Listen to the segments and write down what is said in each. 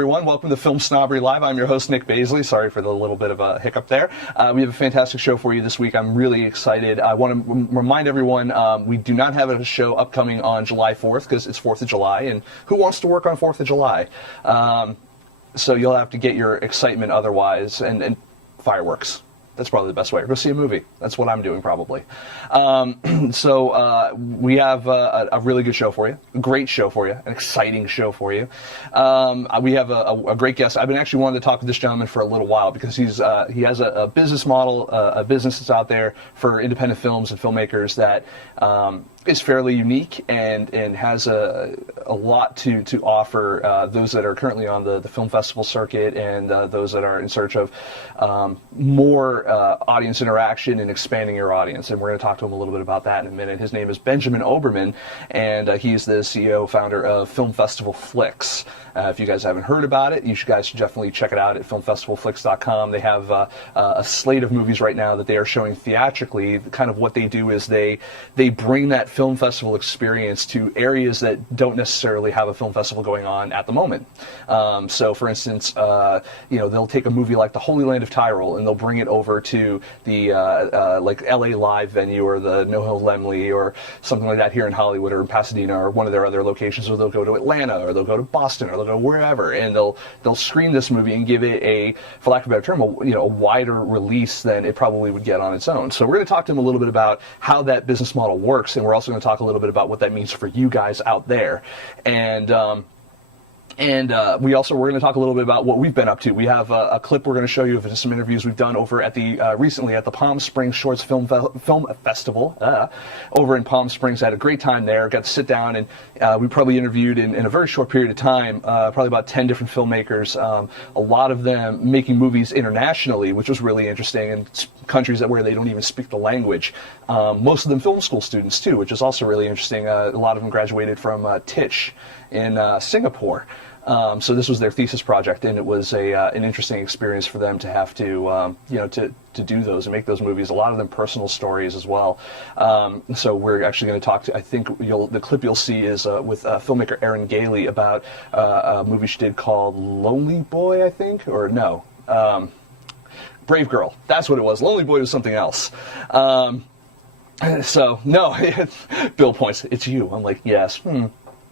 everyone. Welcome to Film Snobbery Live. I'm your host, Nic Baisley. Sorry for the little bit of a hiccup there. We have a fantastic show for you this week. I'm really excited. I want to remind everyone we do not have a show upcoming on July 4th because it's 4th of July, and who wants to work on 4th of July? So you'll have to get your excitement otherwise, and fireworks. That's probably the best way. Go see a movie. That's what I'm doing probably. So we have a really good show for you, a great show for you, an exciting show for you. We have a great guest. I've been actually wanting to talk to this gentleman for a little while because he has a business model, a business that's out there for independent films and filmmakers that is fairly unique and has a lot to offer those that are currently on the film festival circuit and those that are in search of more audience interaction and expanding your audience. And we're going to talk to him a little bit about that in a minute. His name is Benjamin Oberman, and he's the CEO, founder of Film Festival Flix. If you guys haven't heard about it, you guys should definitely check it out at filmfestivalflix.com. They have a slate of movies right now that they are showing theatrically. Kind of what they do is they bring that film festival experience to areas that don't necessarily have a film festival going on at the moment. So, for instance, they'll take a movie like The Holy Land of Tyrol and they'll bring it over to the like LA Live venue or the No Hill Lemley or something like that here in Hollywood or in Pasadena or one of their other locations, or they'll go to Atlanta or they'll go to Boston or they'll go wherever, and they'll screen this movie and give it a, for lack of a better term, a wider release than it probably would get on its own. So we're going to talk to him a little bit about how that business model works, and we're also going to talk a little bit about what that means for you guys out there. And we're going to talk a little bit about what we've been up to. We have a clip we're going to show you of some interviews we've done over at the recently at the Palm Springs Shorts Film Festival over in Palm Springs. I had a great time there. Got to sit down and we probably interviewed in a very short period of time probably about 10 different filmmakers. A lot of them making movies internationally, which was really interesting, in countries where they don't even speak the language. Most of them film school students too, which is also really interesting. A lot of them graduated from Tisch in Singapore. So this was their thesis project, and it was an interesting experience for them to have to do those and make those movies. A lot of them personal stories as well. So we're actually going to talk to, I think the clip you'll see is with filmmaker Erin Gailey about a movie she did called Lonely Boy, I think, or no, Brave Girl. That's what it was. Lonely Boy was something else. So no, Bill points. It's you. I'm like, yes.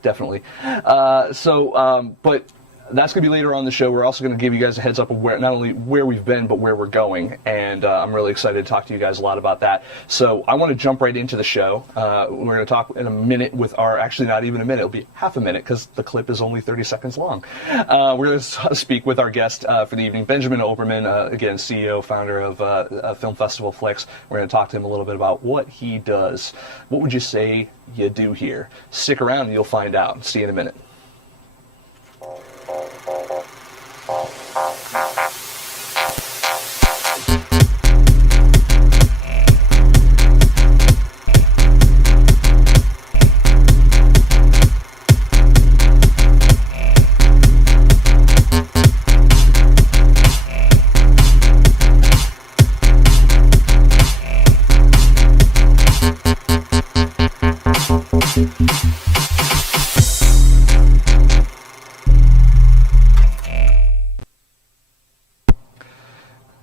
Definitely. But that's going to be later on in the show. We're also going to give you guys a heads up of not only where we've been, but where we're going. And I'm really excited to talk to you guys a lot about that. So I want to jump right into the show. We're going to talk in a minute with actually not even a minute, it'll be half a minute because the clip is only 30 seconds long. We're going to speak with our guest for the evening, Benjamin Oberman, again, CEO, founder of Film Festival Flix. We're going to talk to him a little bit about what he does. What would you say you do here? Stick around and you'll find out. See you in a minute.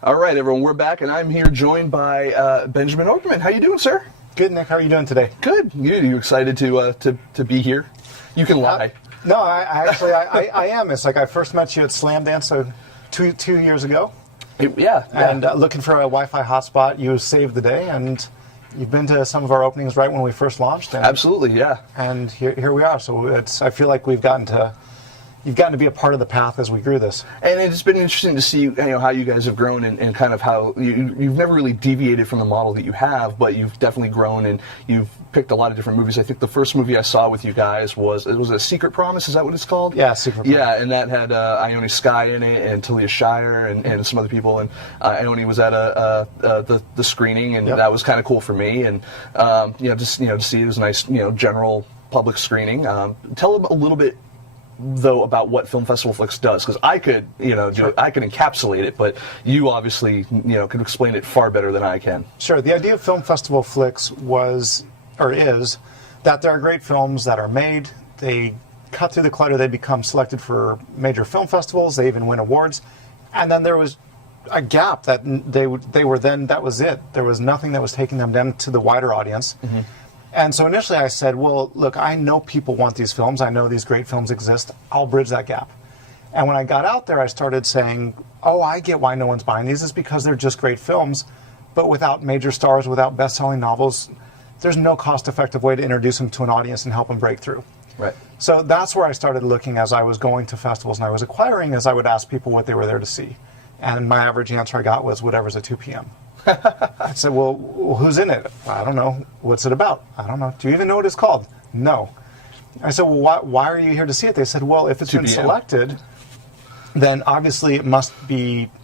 All right, everyone, we're back, and I'm here joined by Benjamin Oberman. How you doing, sir? Good, Nick. How are you doing today? Good. You excited to be here? You can lie. No, I am. It's like I first met you at Slam Dance two years ago. Yeah. And looking for a Wi-Fi hotspot, you saved the day, and you've been to some of our openings right when we first launched. Absolutely, yeah. And here we are. So I feel like you've gotten to be a part of the path as we grew this. And it's been interesting to see how you guys have grown and kind of how you've never really deviated from the model that you have, but you've definitely grown and you've picked a lot of different movies. I think the first movie I saw with you guys was A Secret Promise. Is that what it's called? Yeah, Secret Promise. Yeah, and that had Ione Skye in it and Talia Shire and some other people. And Ione was at the screening, and that was kind of cool for me. And just to see it was a nice general public screening. Tell them a little bit though about what Film Festival Flix does, because I could I could encapsulate it, but you obviously can explain it far better than I can. Sure. The idea of Film Festival Flix is that there are great films that are made. They cut through the clutter, they become selected for major film festivals. They even win awards. And then there was a gap that they were then, that was it. There was nothing that was taking them down to the wider audience. And so initially I said, well, look, I know people want these films. I know these great films exist. I'll bridge that gap. And when I got out there, I started saying, oh, I get why no one's buying these. It's because they're just great films. But without major stars, without best-selling novels, there's no cost-effective way to introduce them to an audience and help them break through. Right. So that's where I started looking as I was going to festivals and I was acquiring, as I would ask people what they were there to see. And my average answer I got was whatever's at 2 p.m. I said, well, who's in it? I don't know. What's it about? I don't know. Do you even know what it's called? No. I said, well, why are you here to see it? They said, well, if it's been selected, then obviously it must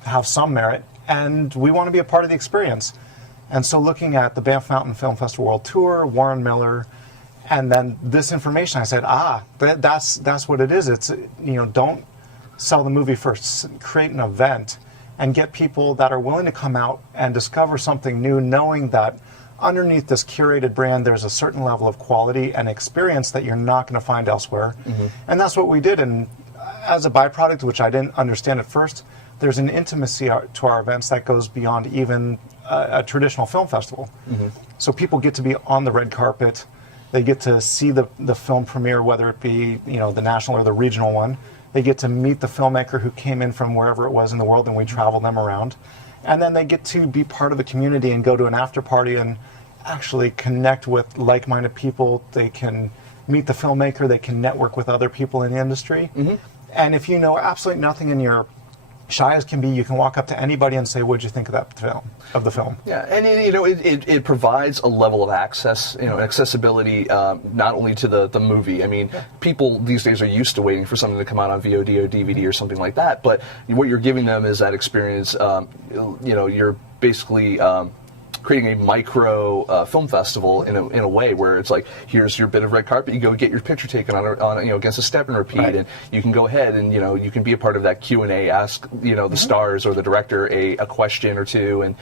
have some merit, and we want to be a part of the experience. And so looking at the Banff Mountain Film Festival World Tour, Warren Miller, and then this information, I said, that's what it is. It's, don't sell the movie first. Create an event and get people that are willing to come out and discover something new, knowing that underneath this curated brand, there's a certain level of quality and experience that you're not going to find elsewhere. And that's what we did. And as a byproduct, which I didn't understand at first, there's an intimacy to our events that goes beyond even a traditional film festival. So people get to be on the red carpet. They get to see the film premiere, whether it be the national or the regional one. They get to meet the filmmaker who came in from wherever it was in the world, and we travel them around. And then they get to be part of the community and go to an after party and actually connect with like-minded people. They can meet the filmmaker. They can network with other people in the industry. And if you know absolutely nothing and you're shy as can be, you can walk up to anybody and say, what'd you think of the film? Yeah, and it provides a level of access, accessibility, not only to the movie. I mean, people these days are used to waiting for something to come out on VOD or DVD or something like that, but what you're giving them is that experience. You're basically creating a micro film festival in a way where it's like, here's your bit of red carpet, you go get your picture taken on against a step and repeat, and you can go ahead and you can be a part of that Q&A, ask the stars or the director a question or two, and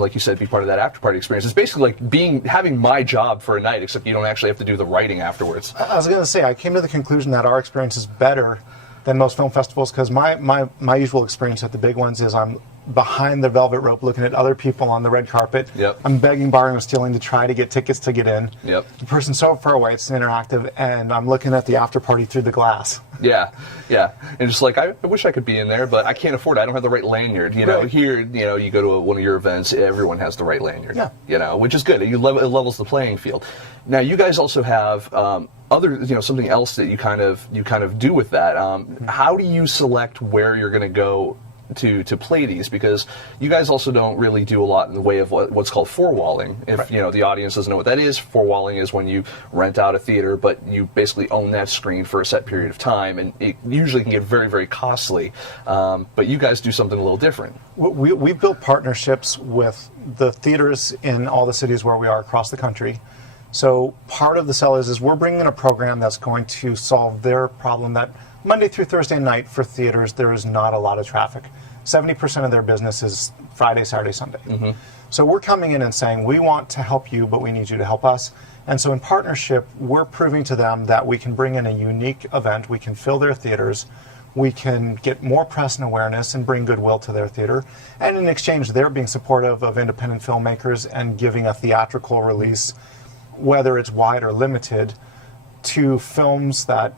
like you said, be part of that after party experience. It's basically like having my job for a night, except you don't actually have to do the writing afterwards. I was going to say, I came to the conclusion that our experience is better than most film festivals, because my usual experience at the big ones is I'm behind the velvet rope looking at other people on the red carpet. I'm begging, borrowing, and stealing to try to get tickets to get in. The person's so far away, it's interactive, and I'm looking at the after party through the glass. Yeah. And just like, I wish I could be in there, but I can't afford it. I don't have the right lanyard. Here, you go to one of your events, everyone has the right lanyard. Which is good. It levels the playing field. Now, you guys also have other, something else that you kind of do with that. How do you select where you're going to go to play these? Because you guys also don't really do a lot in the way of what's called four-walling. If the audience doesn't know what that is, four-walling is when you rent out a theater, but you basically own that screen for a set period of time, and it usually can get very, very costly. But you guys do something a little different. We've built partnerships with the theaters in all the cities where we are across the country. So part of the sell is we're bringing in a program that's going to solve their problem that Monday through Thursday night for theaters, there is not a lot of traffic. 70% of their business is Friday, Saturday, Sunday. So we're coming in and saying, we want to help you, but we need you to help us. And so in partnership, we're proving to them that we can bring in a unique event, we can fill their theaters, we can get more press and awareness and bring goodwill to their theater. And in exchange, they're being supportive of independent filmmakers and giving a theatrical release, whether it's wide or limited, to films that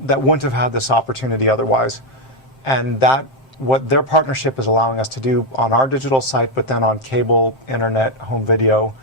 wouldn't have had this opportunity otherwise. And that what their partnership is allowing us to do on our digital site, but then on cable, internet, home video,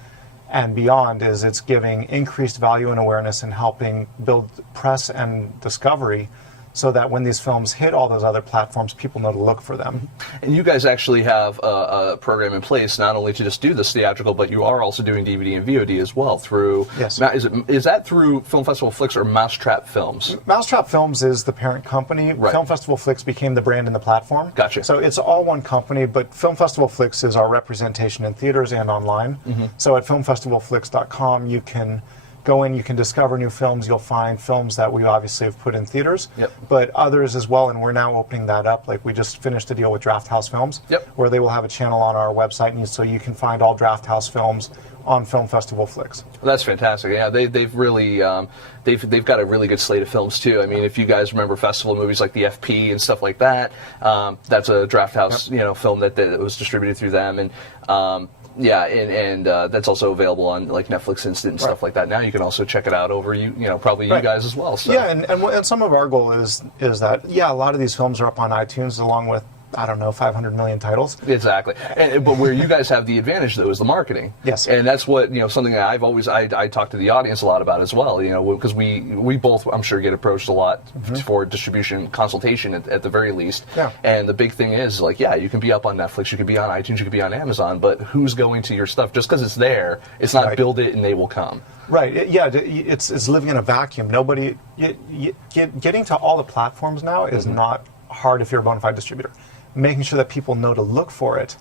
and beyond, is it's giving increased value and awareness and helping build press and discovery, so that when these films hit all those other platforms, people know to look for them. And you guys actually have a program in place not only to just do this theatrical, but you are also doing DVD and VOD as well through. Yes. Is that through Film Festival Flix or Mousetrap Films? Mousetrap Films is the parent company. Right. Film Festival Flix became the brand and the platform. Gotcha. So it's all one company, but Film Festival Flix is our representation in theaters and online. So at filmfestivalflix.com, you can go in, you can discover new films. You'll find films that we obviously have put in theaters, but others as well, and we're now opening that up. Like, we just finished a deal with Draft House Films, where they will have a channel on our website, and so you can find all Draft House films on Film Festival Flix. That's fantastic. Yeah, they've really they've got a really good slate of films too. I mean, if you guys remember festival movies like the FP and stuff like that, that's a Draft House film that was distributed through them, and that's also available on like Netflix Instant and stuff like that. Now you can also check it out over you guys as well. So. Yeah, and some of our goal is that a lot of these films are up on iTunes along with, I don't know, 500 million titles. Exactly. But where you guys have the advantage, though, is the marketing. Yes. And that's what, something that I've always, I talk to the audience a lot about as well, because we both, I'm sure, get approached a lot for distribution consultation at the very least. Yeah. And the big thing is, like, you can be up on Netflix, you can be on iTunes, you can be on Amazon, but who's going to your stuff? Just because it's there, it's not build it and they will come. Right. It's living in a vacuum. Nobody, getting to all the platforms now is not hard if you're a bona fide distributor. Making sure that people know to look for it,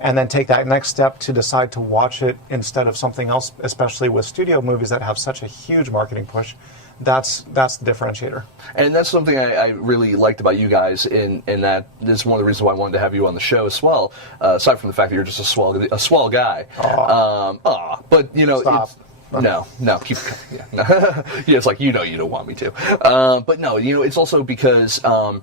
and then take that next step to decide to watch it instead of something else, especially with studio movies that have such a huge marketing push. That's the differentiator. And that's something I really liked about you guys, in that this is one of the reasons why I wanted to have you on the show as well, aside from the fact that you're just a swell guy. But, Stop. No, keep it's like, you don't want me to. But no, it's also because a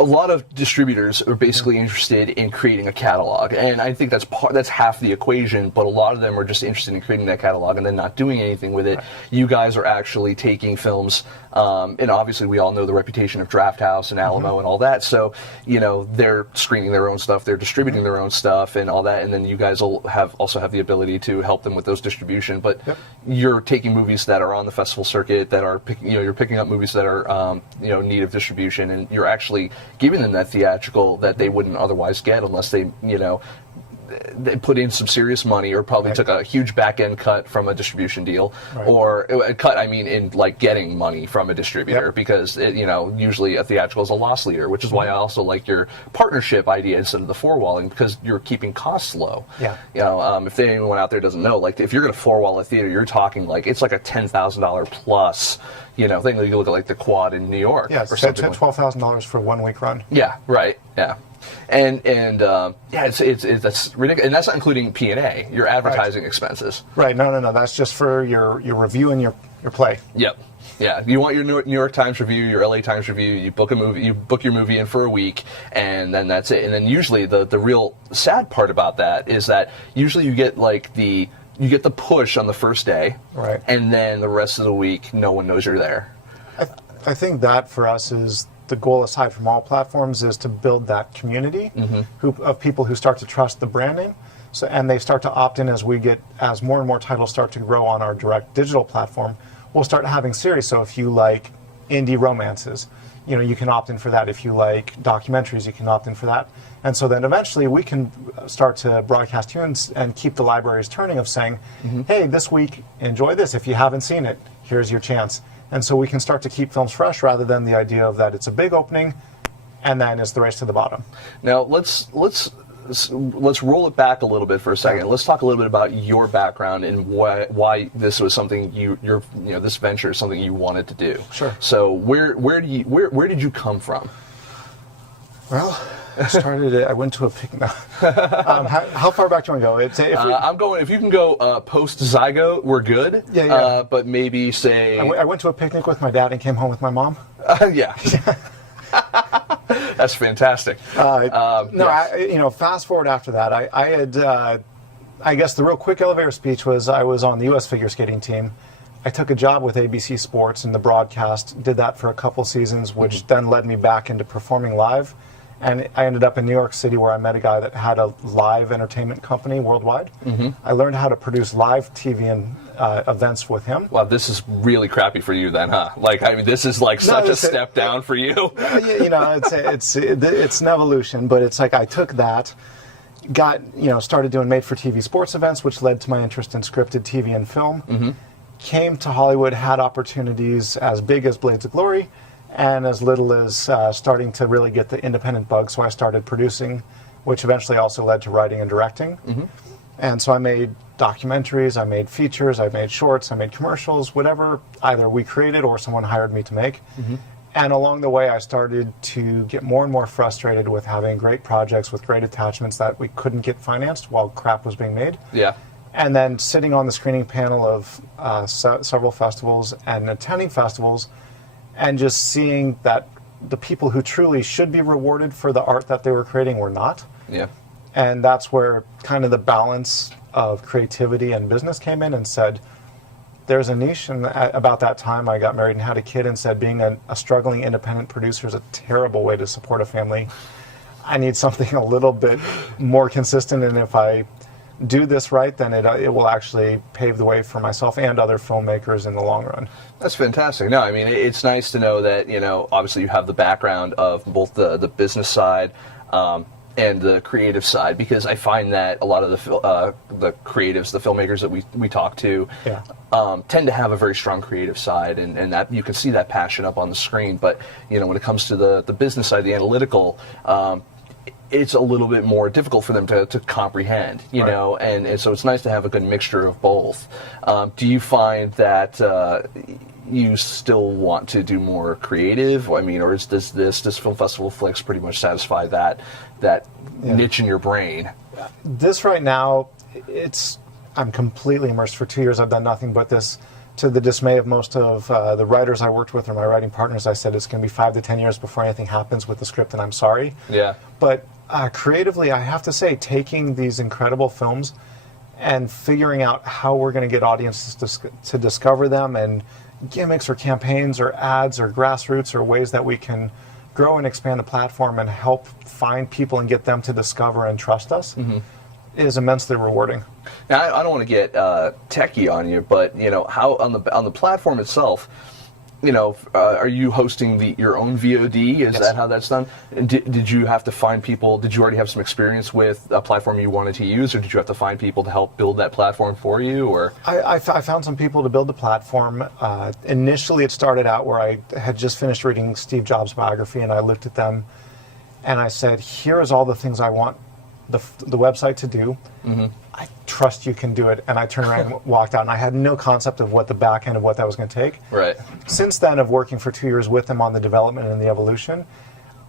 lot of distributors are basically interested in creating a catalog, and I think that's half the equation, but a lot of them are just interested in creating that catalog and then not doing anything with it. Right. You guys are actually taking films, and obviously we all know the reputation of Draft House and Alamo and all that, so they're screening their own stuff, they're distributing their own stuff and all that, and then you guys will also have the ability to help them with those distribution, but you're taking movies that are on the festival circuit that are you're picking up movies that are in need of distribution, and you're actually giving them that theatrical that they wouldn't otherwise get unless they they put in some serious money or probably took a huge back-end cut from a distribution deal, or a cut, in like getting money from a distributor, because usually a theatrical is a loss leader, which is why I also like your partnership idea instead of the four-walling, because you're keeping costs low. If anyone out there doesn't know, like if you're going to four-wall a theater, you're talking like it's like a $10,000 plus thing that you look at like the Quad in New York. Yeah, or something $12,000 for a 1 week run. Yeah, right. Yeah. And it's that's ridiculous, and that's not including P&A, your advertising expenses. Right. No. That's just for your review and your play. Yep. Yeah. You want your New York Times review, your LA Times review. You book your movie in for a week, and then that's it. And then usually the real sad part about that is that usually you get the push on the first day, right, and then the rest of the week no one knows you're there. I think that for us is the goal, aside from all platforms, is to build that community of people who start to trust the brand name, and they start to opt in as more and more titles start to grow on our direct digital platform. We'll start having series. So if you like indie romances, you can opt in for that. If you like documentaries, you can opt in for that. And so then eventually we can start to broadcast tunes and keep the libraries turning of saying, hey, this week, enjoy this. If you haven't seen it, here's your chance. And so we can start to keep films fresh rather than the idea of that it's a big opening and then it's the race to the bottom. Now let's roll it back a little bit for a second. Let's talk a little bit about your background and why this was something this venture is something you wanted to do. Sure. So where did you come from? Well, I went to a picnic. How far back do you want to go? I'm going. If you can go post-zygote, we're good. Yeah. But maybe say I went to a picnic with my dad and came home with my mom. Yeah. That's fantastic. Fast forward after that, I had. I guess the real quick elevator speech was I was on the U.S. figure skating team. I took a job with ABC Sports in the broadcast. Did that for a couple seasons, which then led me back into performing live. And I ended up in New York City, where I met a guy that had a live entertainment company worldwide. I learned how to produce live TV and events with him. Wow, this is really crappy for you then, huh? This is like such a step down for you. It's an evolution, but it's like I took that, started doing made-for-TV sports events, which led to my interest in scripted TV and film. Came to Hollywood, had opportunities as big as Blades of Glory, and as little as starting to really get the independent bug, so I started producing, which eventually also led to writing and directing. And so I made documentaries, I made features, I made shorts, I made commercials, whatever either we created or someone hired me to make. And along the way, I started to get more and more frustrated with having great projects with great attachments that we couldn't get financed while crap was being made. Yeah. And then sitting on the screening panel of several festivals and attending festivals and just seeing that the people who truly should be rewarded for the art that they were creating were not. Yeah. And that's where kind of the balance of creativity and business came in and said, there's a niche. And about that time, I got married and had a kid and said, being a struggling independent producer is a terrible way to support a family. I need something a little bit more consistent. And if I do this right, then it will actually pave the way for myself and other filmmakers in the long run. That's fantastic. No, I mean, it's nice to know that, obviously you have the background of both the business side and the creative side, because I find that a lot of the creatives, the filmmakers that we talk to, tend to have a very strong creative side, and that you can see that passion up on the screen. But, when it comes to the business side, the analytical, it's a little bit more difficult for them to comprehend, know, and so it's nice to have a good mixture of both. Do you find that you still want to do more creative? I mean, or is this Film Festival Flix pretty much satisfy that niche in your brain? This right now, I'm completely immersed. For 2 years, I've done nothing but this. To the dismay of most of the writers I worked with or my writing partners, I said it's going to be 5 to 10 years before anything happens with the script, and I'm sorry. Yeah. But creatively, I have to say, taking these incredible films and figuring out how we're going to get audiences to discover them, and gimmicks or campaigns or ads or grassroots or ways that we can grow and expand the platform and help find people and get them to discover and trust us is immensely rewarding. Now, I don't want to get techie on you, but how on the platform itself, are you hosting your own VOD? Is that how that's done? And did you have to find people? Did you already have some experience with a platform you wanted to use, or did you have to find people to help build that platform for you? Or I found some people to build the platform. Initially, it started out where I had just finished reading Steve Jobs' biography, and I looked at them, and I said, "Here is all the things I want the website to do. I trust you can do it." And I turned around and walked out, and I had no concept of what the back end of what that was going to take. Right. Since then, of working for 2 years with them on the development and the evolution,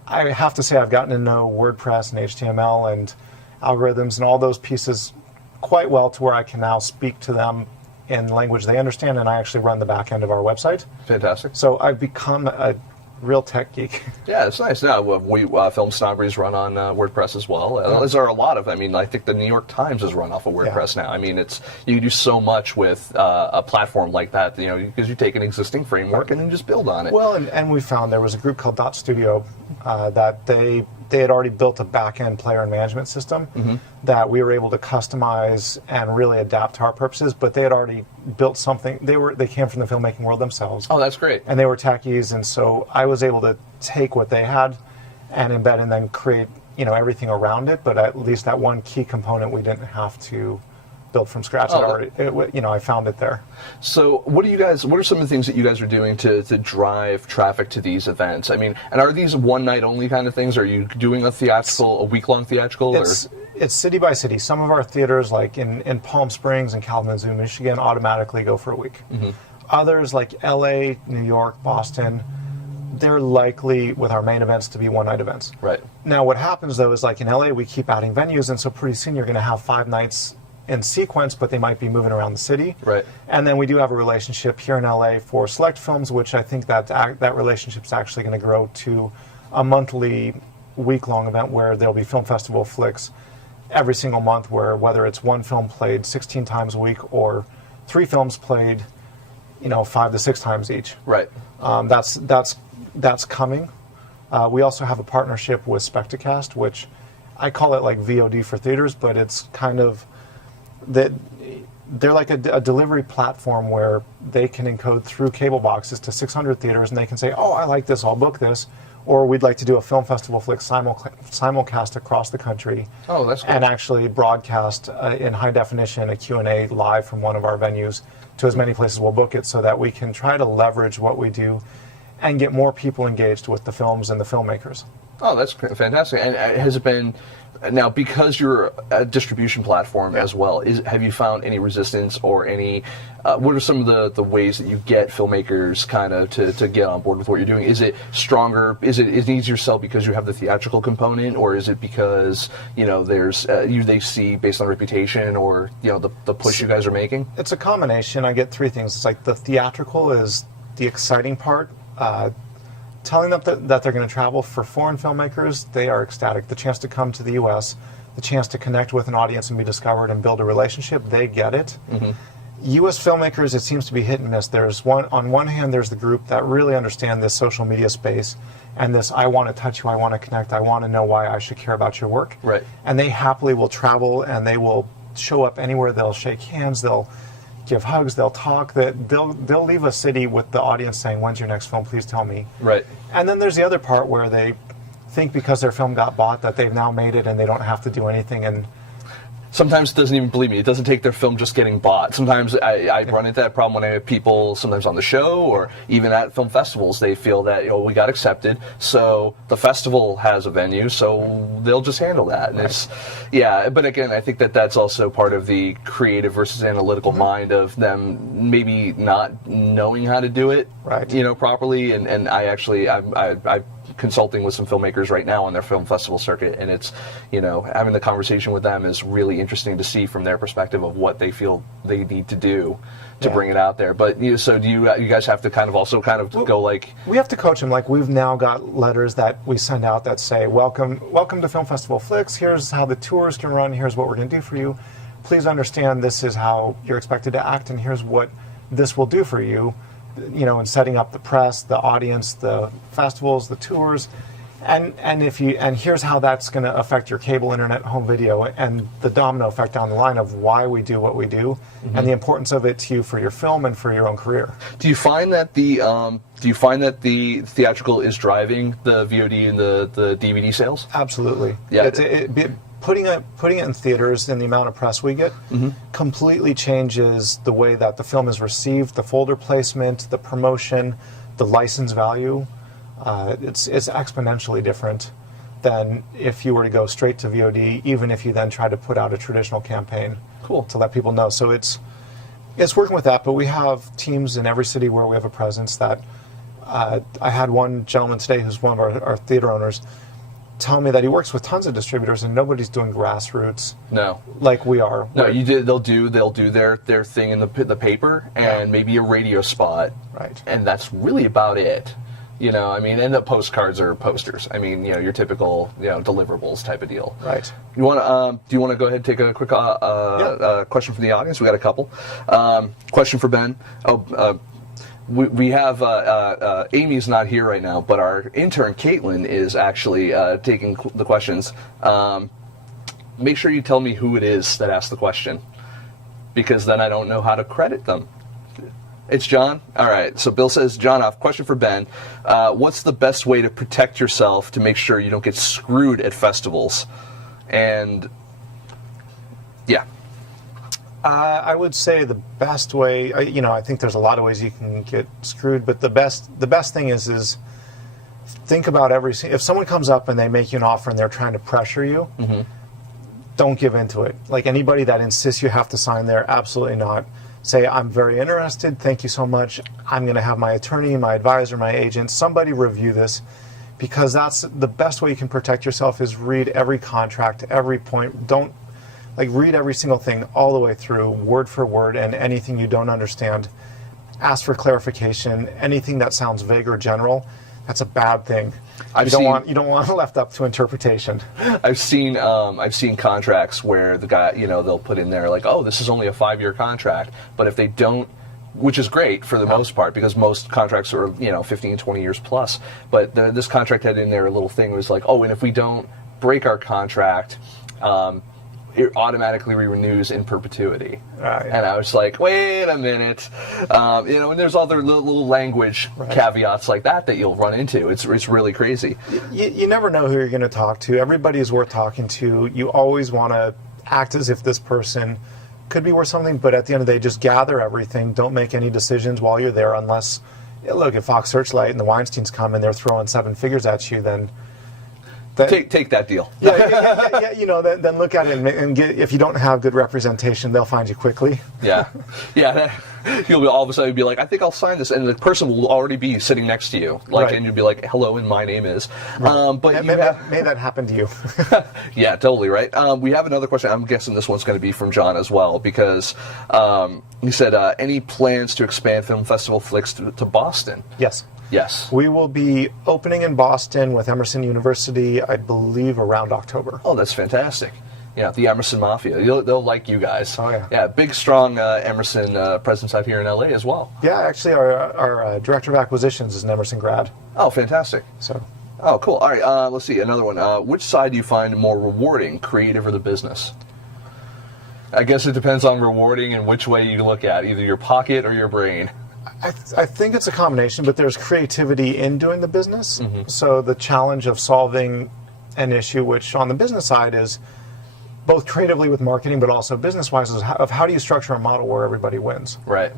I have to say I've gotten to know WordPress and HTML and algorithms and all those pieces quite well, to where I can now speak to them in language they understand, and I actually run the back end of our website. Fantastic. So I've become a real tech geek. Yeah, it's nice. Now, we FilmSnobbery's run on WordPress as well. There are a lot of, I think the New York Times is run off of WordPress now. I mean, you do so much with a platform like that, because you take an existing framework and then just build on it. Well, and we found there was a group called Dot Studio that they had already built a back-end player and management system that we were able to customize and really adapt to our purposes, but they had already built something. They came from the filmmaking world themselves. Oh, that's great. And they were techies, and so I was able to take what they had and embed and then create, everything around it, but at least that one key component we didn't have to build from scratch. I found it there. So what are some of the things that you guys are doing to drive traffic to these events? I mean, and are these one night only kind of things? Are you doing a week-long theatrical? It's city by city. Some of our theaters, like in Palm Springs and Kalamazoo, Michigan, automatically go for a week. Others, like LA, New York, Boston, they're likely, with our main events, to be one-night events. Right. Now, what happens, though, is like in LA, we keep adding venues, and so pretty soon you're going to have 5 nights in sequence, but they might be moving around the city. Right. And then we do have a relationship here in LA for select films, which I think that relationship's actually going to grow to a monthly, week-long event where there'll be Film Festival Flix every single month, where whether it's one film played 16 times a week or 3 films played, 5 to 6 times each. Right. That's coming. We also have a partnership with Spectacast, which I call it like VOD for theaters, but it's kind of that they're like a delivery platform where they can encode through cable boxes to 600 theaters, and they can say, "Oh, I like this, I'll book this," or "We'd like to do a Film Festival Flix simulcast across the country." Oh, that's cool. And actually broadcast in high definition a Q&A live from one of our venues to as many places we'll book it, so that we can try to leverage what we do and get more people engaged with the films and the filmmakers. Oh, that's fantastic. And has it been Now, because you're a distribution platform as well, have you found any resistance or any? What are some of the ways that you get filmmakers kind of to get on board with what you're doing? Is it stronger? Is it easier sell because you have the theatrical component, or is it because there's they see based on reputation or the push you guys are making? It's a combination. I get three things. It's like the theatrical is the exciting part. Telling them that they're going to travel. For foreign filmmakers, they are ecstatic. The chance to come to the U.S., the chance to connect with an audience and be discovered and build a relationship, they get it. Mm-hmm. U.S. filmmakers, it seems to be hit and miss. On one hand, there's the group that really understand this social media space and this I want to touch you, I want to connect, I want to know why I should care about your work. Right. And they happily will travel and they will show up anywhere. They'll shake hands, they'll give hugs, they'll talk, they'll leave a city with the audience saying, when's your next film, please tell me. Right. And then there's the other part where they think because their film got bought that they've now made it and they don't have to do anything. And sometimes it doesn't even believe me. It doesn't take their film just getting bought. Sometimes I run into that problem when I have people sometimes on the show or even at film festivals. They feel that we got accepted, so the festival has a venue, so they'll just handle that. And it's but again, I think that's also part of the creative versus analytical mind of them maybe not knowing how to do it properly. And I'm consulting with some filmmakers right now on their film festival circuit, and it's having the conversation with them is really interesting to see from their perspective of what they feel they need to do to bring it out there. But so do you guys have to kind of go like, we have to coach them. Like, we've now got letters that we send out that say, welcome to Film Festival Flix, here's how the tours can run, here's what we're going to do for you, please understand this is how you're expected to act, and here's what this will do for you, in setting up the press, the audience, the festivals, the tours, and here's how that's going to affect your cable, internet, home video, and the domino effect down the line of why we do what we do, and the importance of it to you for your film and for your own career. Do you find that the theatrical is driving the VOD and the DVD sales? Absolutely. Yeah. Putting it in theaters and the amount of press we get completely changes the way that the film is received, the folder placement, the promotion, the license value. It's exponentially different than if you were to go straight to VOD, even if you then try to put out a traditional campaign to let people know. So it's working with that, but we have teams in every city where we have a presence that I had one gentleman today who's one of our theater owners tell me that he works with tons of distributors and nobody's doing grassroots like we are. No, they'll do their thing in the paper and maybe a radio spot. Right. And that's really about it. And the postcards are posters. Your typical, deliverables type of deal. Right. Do you want to go ahead and take a quick question from the audience? We got a couple. Question for Ben. We have Amy's not here right now, but our intern Caitlin is actually taking the questions. Make sure you tell me who it is that asked the question, because then I don't know how to credit them. It's John? All right. So Bill says, John off, question for Ben. What's the best way to protect yourself to make sure you don't get screwed at festivals? And, yeah. I would say the best way, I think there's a lot of ways you can get screwed, but the best thing is think about if someone comes up and they make you an offer and they're trying to pressure you, don't give into it. Like, anybody that insists you have to sign there, absolutely not. Say, I'm very interested, thank you so much, I'm going to have my attorney, my advisor, my agent, somebody review this, because that's the best way you can protect yourself is read every contract, every point. Don't, read every single thing all the way through, word for word, and anything you don't understand, ask for clarification. Anything that sounds vague or general, that's a bad thing. You don't want it left up to interpretation. I've seen contracts where the guy, they'll put in there like, oh, this is only a 5-year contract, but if they don't, which is great for the most part, because most contracts are 15, 20 years plus, but this contract had in there a little thing, it was like, oh, and if we don't break our contract, it automatically renews in perpetuity. Right. And I was like, wait a minute. And there's other little language caveats like that you'll run into. It's really crazy. You never know who you're going to talk to. Everybody's worth talking to. You always want to act as if this person could be worth something, but at the end of the day, just gather everything. Don't make any decisions while you're there unless, look, if Fox Searchlight and the Weinsteins come and they're throwing 7 figures at you, then Take that deal. Yeah. You know, then look at it and get, if you don't have good representation, they'll find you quickly. Yeah. You'll be all of a sudden be like, I think I'll sign this, and the person will already be sitting next to you, like, Right. and you'll be like, hello, and my name is. Right. But may that happen to you. Yeah, totally right. We have another question. I'm guessing this one's going to be from John as well, because he said, any plans to expand Film Festival Flix to Boston? Yes. Yes. We will be opening in Boston with Emerson University, I believe, around October. Oh, that's fantastic. Yeah, the Emerson Mafia. They'll like you guys. Oh, yeah. Yeah, big, strong Emerson presence out here in LA as well. Yeah, actually, our director of acquisitions is an Emerson grad. Oh, fantastic. So. Oh, cool. All right, let's see. Another one. Which side do you find more rewarding, creative or the business? I guess it depends on rewarding and which way you look at, either your pocket or your brain. I think it's a combination, but there's creativity in doing the business. Mm-hmm. So the challenge of solving an issue, which on the business side is both creatively with marketing, but also business-wise, is how do you structure a model where everybody wins? Right.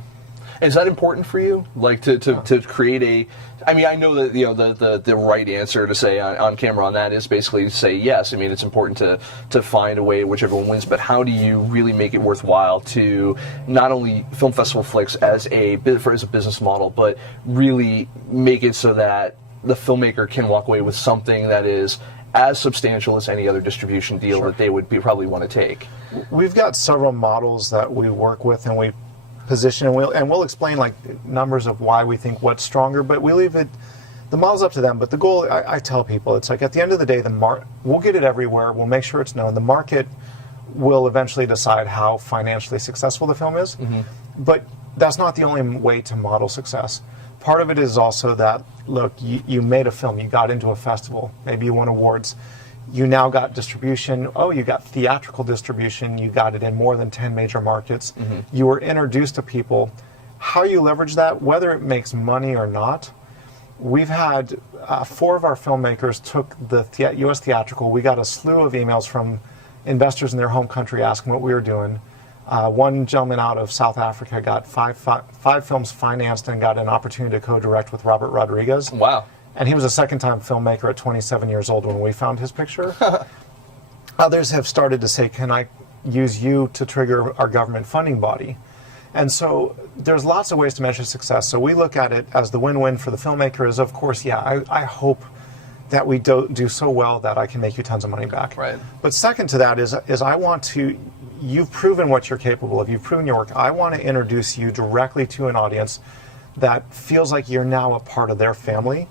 Is that important for you? Like to create a? I mean, I know that the right answer to say on camera on that is basically to say yes. I mean, it's important to find a way in which everyone wins, but how do you really make it worthwhile to not only Film Festival Flix as a business model, but really make it so that the filmmaker can walk away with something that is as substantial as any other distribution deal Sure. that they would probably want to take? We've got several models that we work with, and we position, and we'll explain like numbers of why we think what's stronger, but we leave it, the model's up to them. But the goal, I tell people, it's like at the end of the day, we'll get it everywhere, we'll make sure it's known. The market will eventually decide how financially successful the film is, but that's not the only way to model success. Part of it is also that, look, you made a film, you got into a festival, maybe you won awards, you now got distribution. Oh, you got theatrical distribution. You got it in more than 10 major markets. You were introduced to people. How you leverage that, whether it makes money or not, we've had 4 of our filmmakers took the U.S. theatrical. We got a slew of emails from investors in their home country asking what we were doing. One gentleman out of South Africa got five films financed and got an opportunity to co-direct with Robert Rodriguez. Wow. And he was a second-time filmmaker at 27 years old when we found his picture. Others have started to say, can I use you to trigger our government funding body? And so there's lots of ways to measure success. So we look at it as the win-win for the filmmaker is, of course, yeah, I hope that we do so well that I can make you tons of money back. Right. But second to that is I want to, you've proven what you're capable of, you've proven your work. I want to introduce you directly to an audience that feels like you're now a part of their family,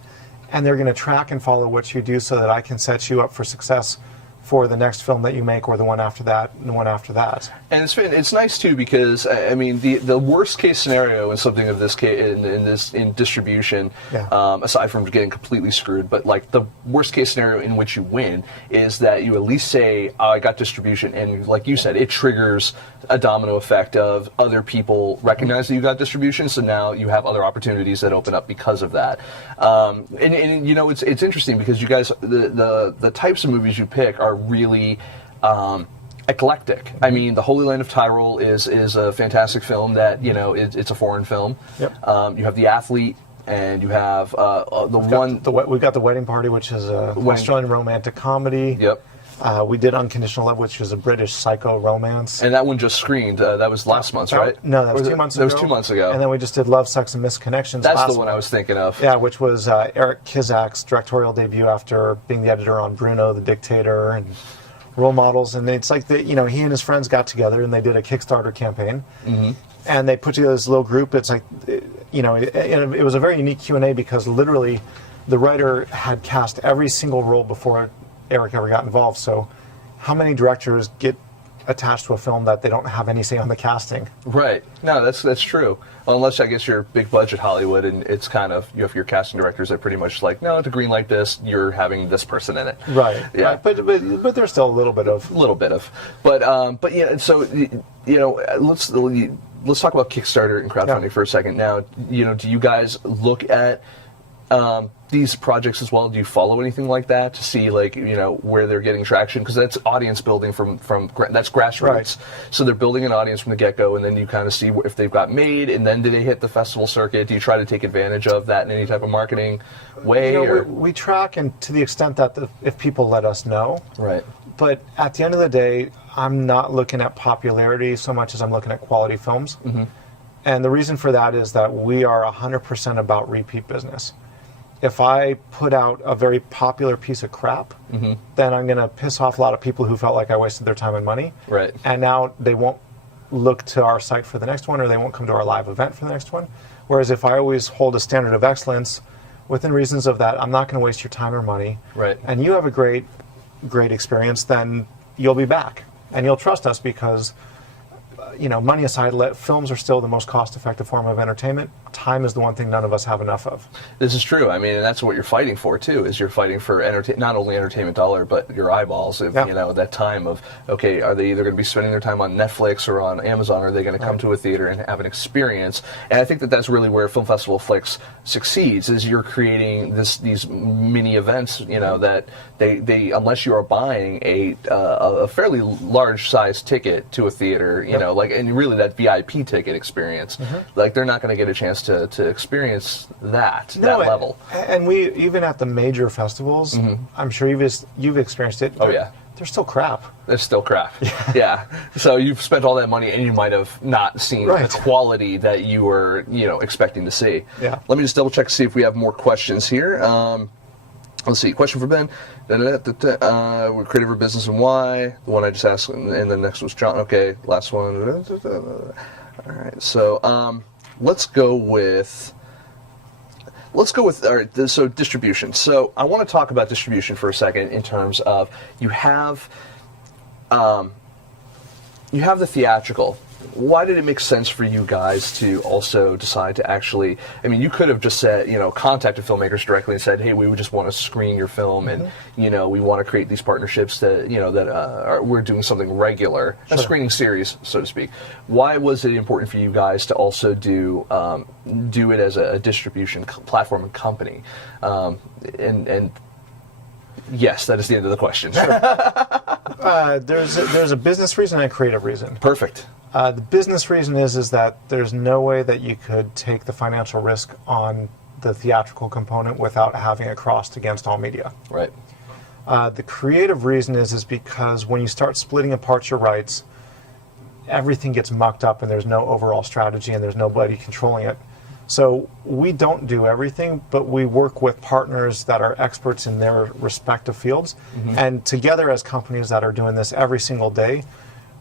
and they're going to track and follow what you do so that I can set you up for success for the next film that you make, or the one after that, and the one after that. And it's nice too, because I mean the worst case scenario in something of this case in distribution, Yeah. Aside from getting completely screwed, but like the worst case scenario in which you win is that you at least say, oh, I got distribution, and like you said, it triggers a domino effect of other people recognize that you got distribution, so now you have other opportunities that open up because of that. And you know, it's interesting because you guys, the types of movies you pick are really eclectic. I mean, The Holy Land of Tyrol is a fantastic film that, you know, it's a foreign film. Yep. You have The Athlete, and you have We've got The Wedding Party, which is a Australian romantic comedy. Yep. We did Unconditional Love, which was a British psycho romance. And that one just screened. That was last month, right? No, that was 2 months ago. That was 2 months ago. And then we just did Love, Sex, and Misconnections. That's last the one I was thinking of. Yeah, which was Eric Kizak's directorial debut after being the editor on Bruno, the Dictator, and Role Models. And it's like, he and his friends got together and they did a Kickstarter campaign. Mm-hmm. And they put together this little group. It's like, it was a very unique Q&A because literally the writer had cast every single role before Eric ever got involved. So how many directors get attached to a film that they don't have any say on the casting? Right. No, that's true. Well, unless I guess you're big budget Hollywood, and it's kind of, you have your casting directors that pretty much like, no, to green light this, you're having this person in it. Right. Yeah. Right. But there's still a little bit of. But yeah. So let's talk about Kickstarter and crowdfunding for a second. Now, do you guys look at these projects as well? Do you follow anything like that to see, like, where they're getting traction? Because that's audience building from that's grassroots. Right. So they're building an audience from the get-go, and then you kind of see if they've got made, and then do they hit the festival circuit? Do you try to take advantage of that in any type of marketing way? We track, and to the extent that if people let us know. Right. But at the end of the day, I'm not looking at popularity so much as I'm looking at quality films. Mm-hmm. And the reason for that is that we are 100% about repeat business. If I put out a very popular piece of crap, mm-hmm. then I'm going to piss off a lot of people who felt like I wasted their time and money. Right. And now they won't look to our site for the next one, or they won't come to our live event for the next one. Whereas if I always hold a standard of excellence, within reasons of that, I'm not going to waste your time or money. Right. And you have a great experience, then you'll be back. And you'll trust us because, money aside, films are still the most cost-effective form of entertainment. Time is the one thing none of us have enough of. This is true. I mean, and that's what you're fighting for, too, is you're fighting for not only entertainment dollar, but your eyeballs. If, that time of, okay, are they either going to be spending their time on Netflix or on Amazon, or are they going to come to a theater and have an experience? And I think that's really where Film Festival Flix succeeds, is you're creating these mini events, that they unless you are buying a fairly large size ticket to a theater, and really that VIP ticket experience, mm-hmm. They're not going to get a chance to experience that level. And we, even at the major festivals, mm-hmm. I'm sure you've experienced it. Oh yeah, they're still crap. They're still crap. Yeah. So you've spent all that money and you might have not seen the quality that you were expecting to see. Yeah. Let me just double check to see if we have more questions here. Let's see. Question for Ben. We're creative or business and why? The one I just asked, and the next was John. Okay, last one. All right. So let's go with. All right. So distribution. So I want to talk about distribution for a second in terms of you have the theatrical. Why did it make sense for you guys to also decide to actually, I mean, you could have just said, contacted filmmakers directly and said, hey, we would just want to screen your film, mm-hmm. and, we want to create these partnerships that, we're doing something regular, a screening series, so to speak. Why was it important for you guys to also do it as a distribution platform and company? And yes, that is the end of the question. Sure. There's a business reason and a creative reason. Perfect. The business reason is that there's no way that you could take the financial risk on the theatrical component without having it crossed against all media. Right. The creative reason is because when you start splitting apart your rights, everything gets mucked up and there's no overall strategy and there's nobody controlling it. So we don't do everything, but we work with partners that are experts in their respective fields. Mm-hmm. And together as companies that are doing this every single day,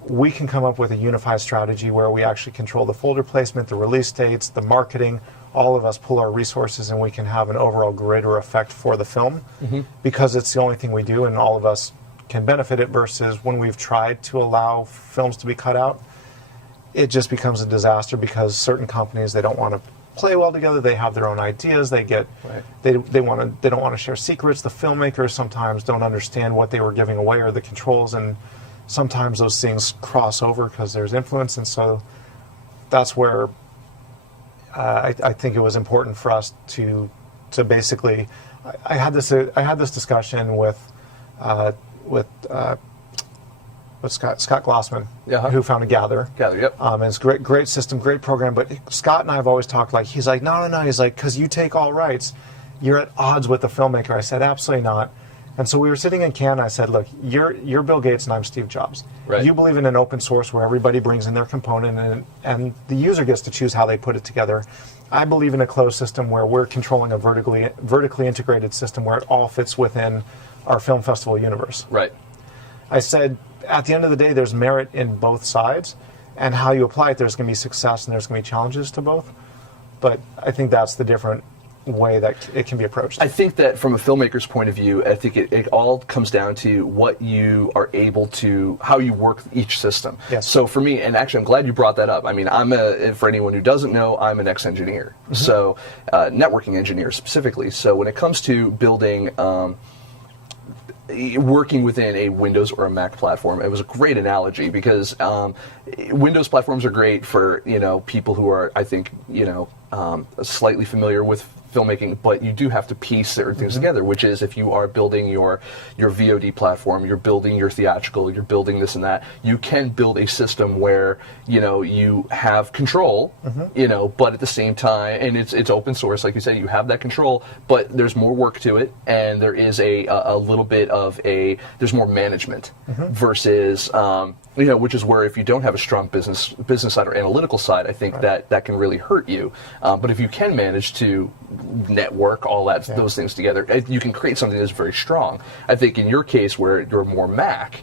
we can come up with a unified strategy where we actually control the folder placement, the release dates, the marketing. All of us pull our resources and we can have an overall greater effect for the film, mm-hmm. because it's the only thing we do and all of us can benefit it, versus when we've tried to allow films to be cut out, it just becomes a disaster because certain companies, they don't want to play well together. They have their own ideas. They get they don't want to share secrets. The filmmakers sometimes don't understand what they were giving away or the controls, and sometimes those things cross over because there's influence. And so that's where I think it was important for us to basically. I had this discussion with Scott Glossman, who founded Gather. Gather, yep. And it's great system, great program. But Scott and I have always talked he's like, no. He's like, because you take all rights, you're at odds with the filmmaker. I said, absolutely not. And so we were sitting in Cannes. I said, look, you're Bill Gates and I'm Steve Jobs. Right. You believe in an open source where everybody brings in their component and the user gets to choose how they put it together. I believe in a closed system where we're controlling a vertically integrated system where it all fits within our film festival universe. Right. I said, at the end of the day, there's merit in both sides, and how you apply it, there's going to be success and there's going to be challenges to both. But I think that's the different way that it can be approached. I think that from a filmmaker's point of view, I think it all comes down to what you are able to, how you work each system. Yes. So for me, and actually I'm glad you brought that up. I mean, for anyone who doesn't know, I'm an ex-engineer. Mm-hmm. So networking engineer specifically. So when it comes to building, working within a Windows or a Mac platform, it was a great analogy because Windows platforms are great for people who are, I think, slightly familiar with filmmaking, but you do have to piece certain things together, which is if you are building your VOD platform, you're building your theatrical, you're building this and that, you can build a system where, you have control, but at the same time, and it's open source, like you said, you have that control, but there's more work to it, and there is a little bit of there's more management versus, which is where if you don't have a strong business side or analytical side, I think that can really hurt you. But if you can manage to network all those things together, you can create something that's very strong. I think in your case, where you're more Mac,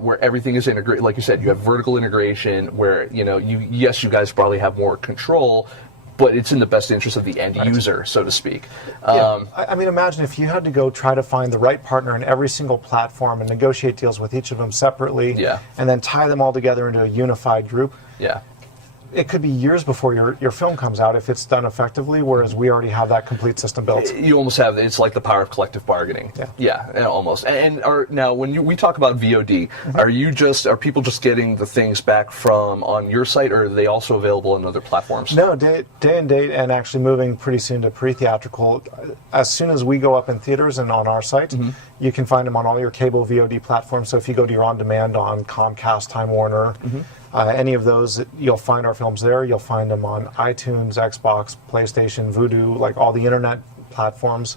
where everything is integrated, like you said, you have vertical integration, where you guys probably have more control, but it's in the best interest of the end user, so to speak. I mean, imagine if you had to go try to find the right partner in every single platform and negotiate deals with each of them separately, and then tie them all together into a unified group. Yeah. It could be years before your film comes out if it's done effectively, whereas we already have that complete system built. You almost have, it's like the power of collective bargaining. Yeah, almost. And now when we talk about VOD, are people just getting the things back from on your site, or are they also available on other platforms? No, day and date, and actually moving pretty soon to pre-theatrical. As soon as we go up in theaters and on our site, you can find them on all your cable VOD platforms. So if you go to your on-demand on Comcast, Time Warner, any of those, you'll find our films there. You'll find them on iTunes, Xbox, PlayStation, Vudu, like all the internet platforms.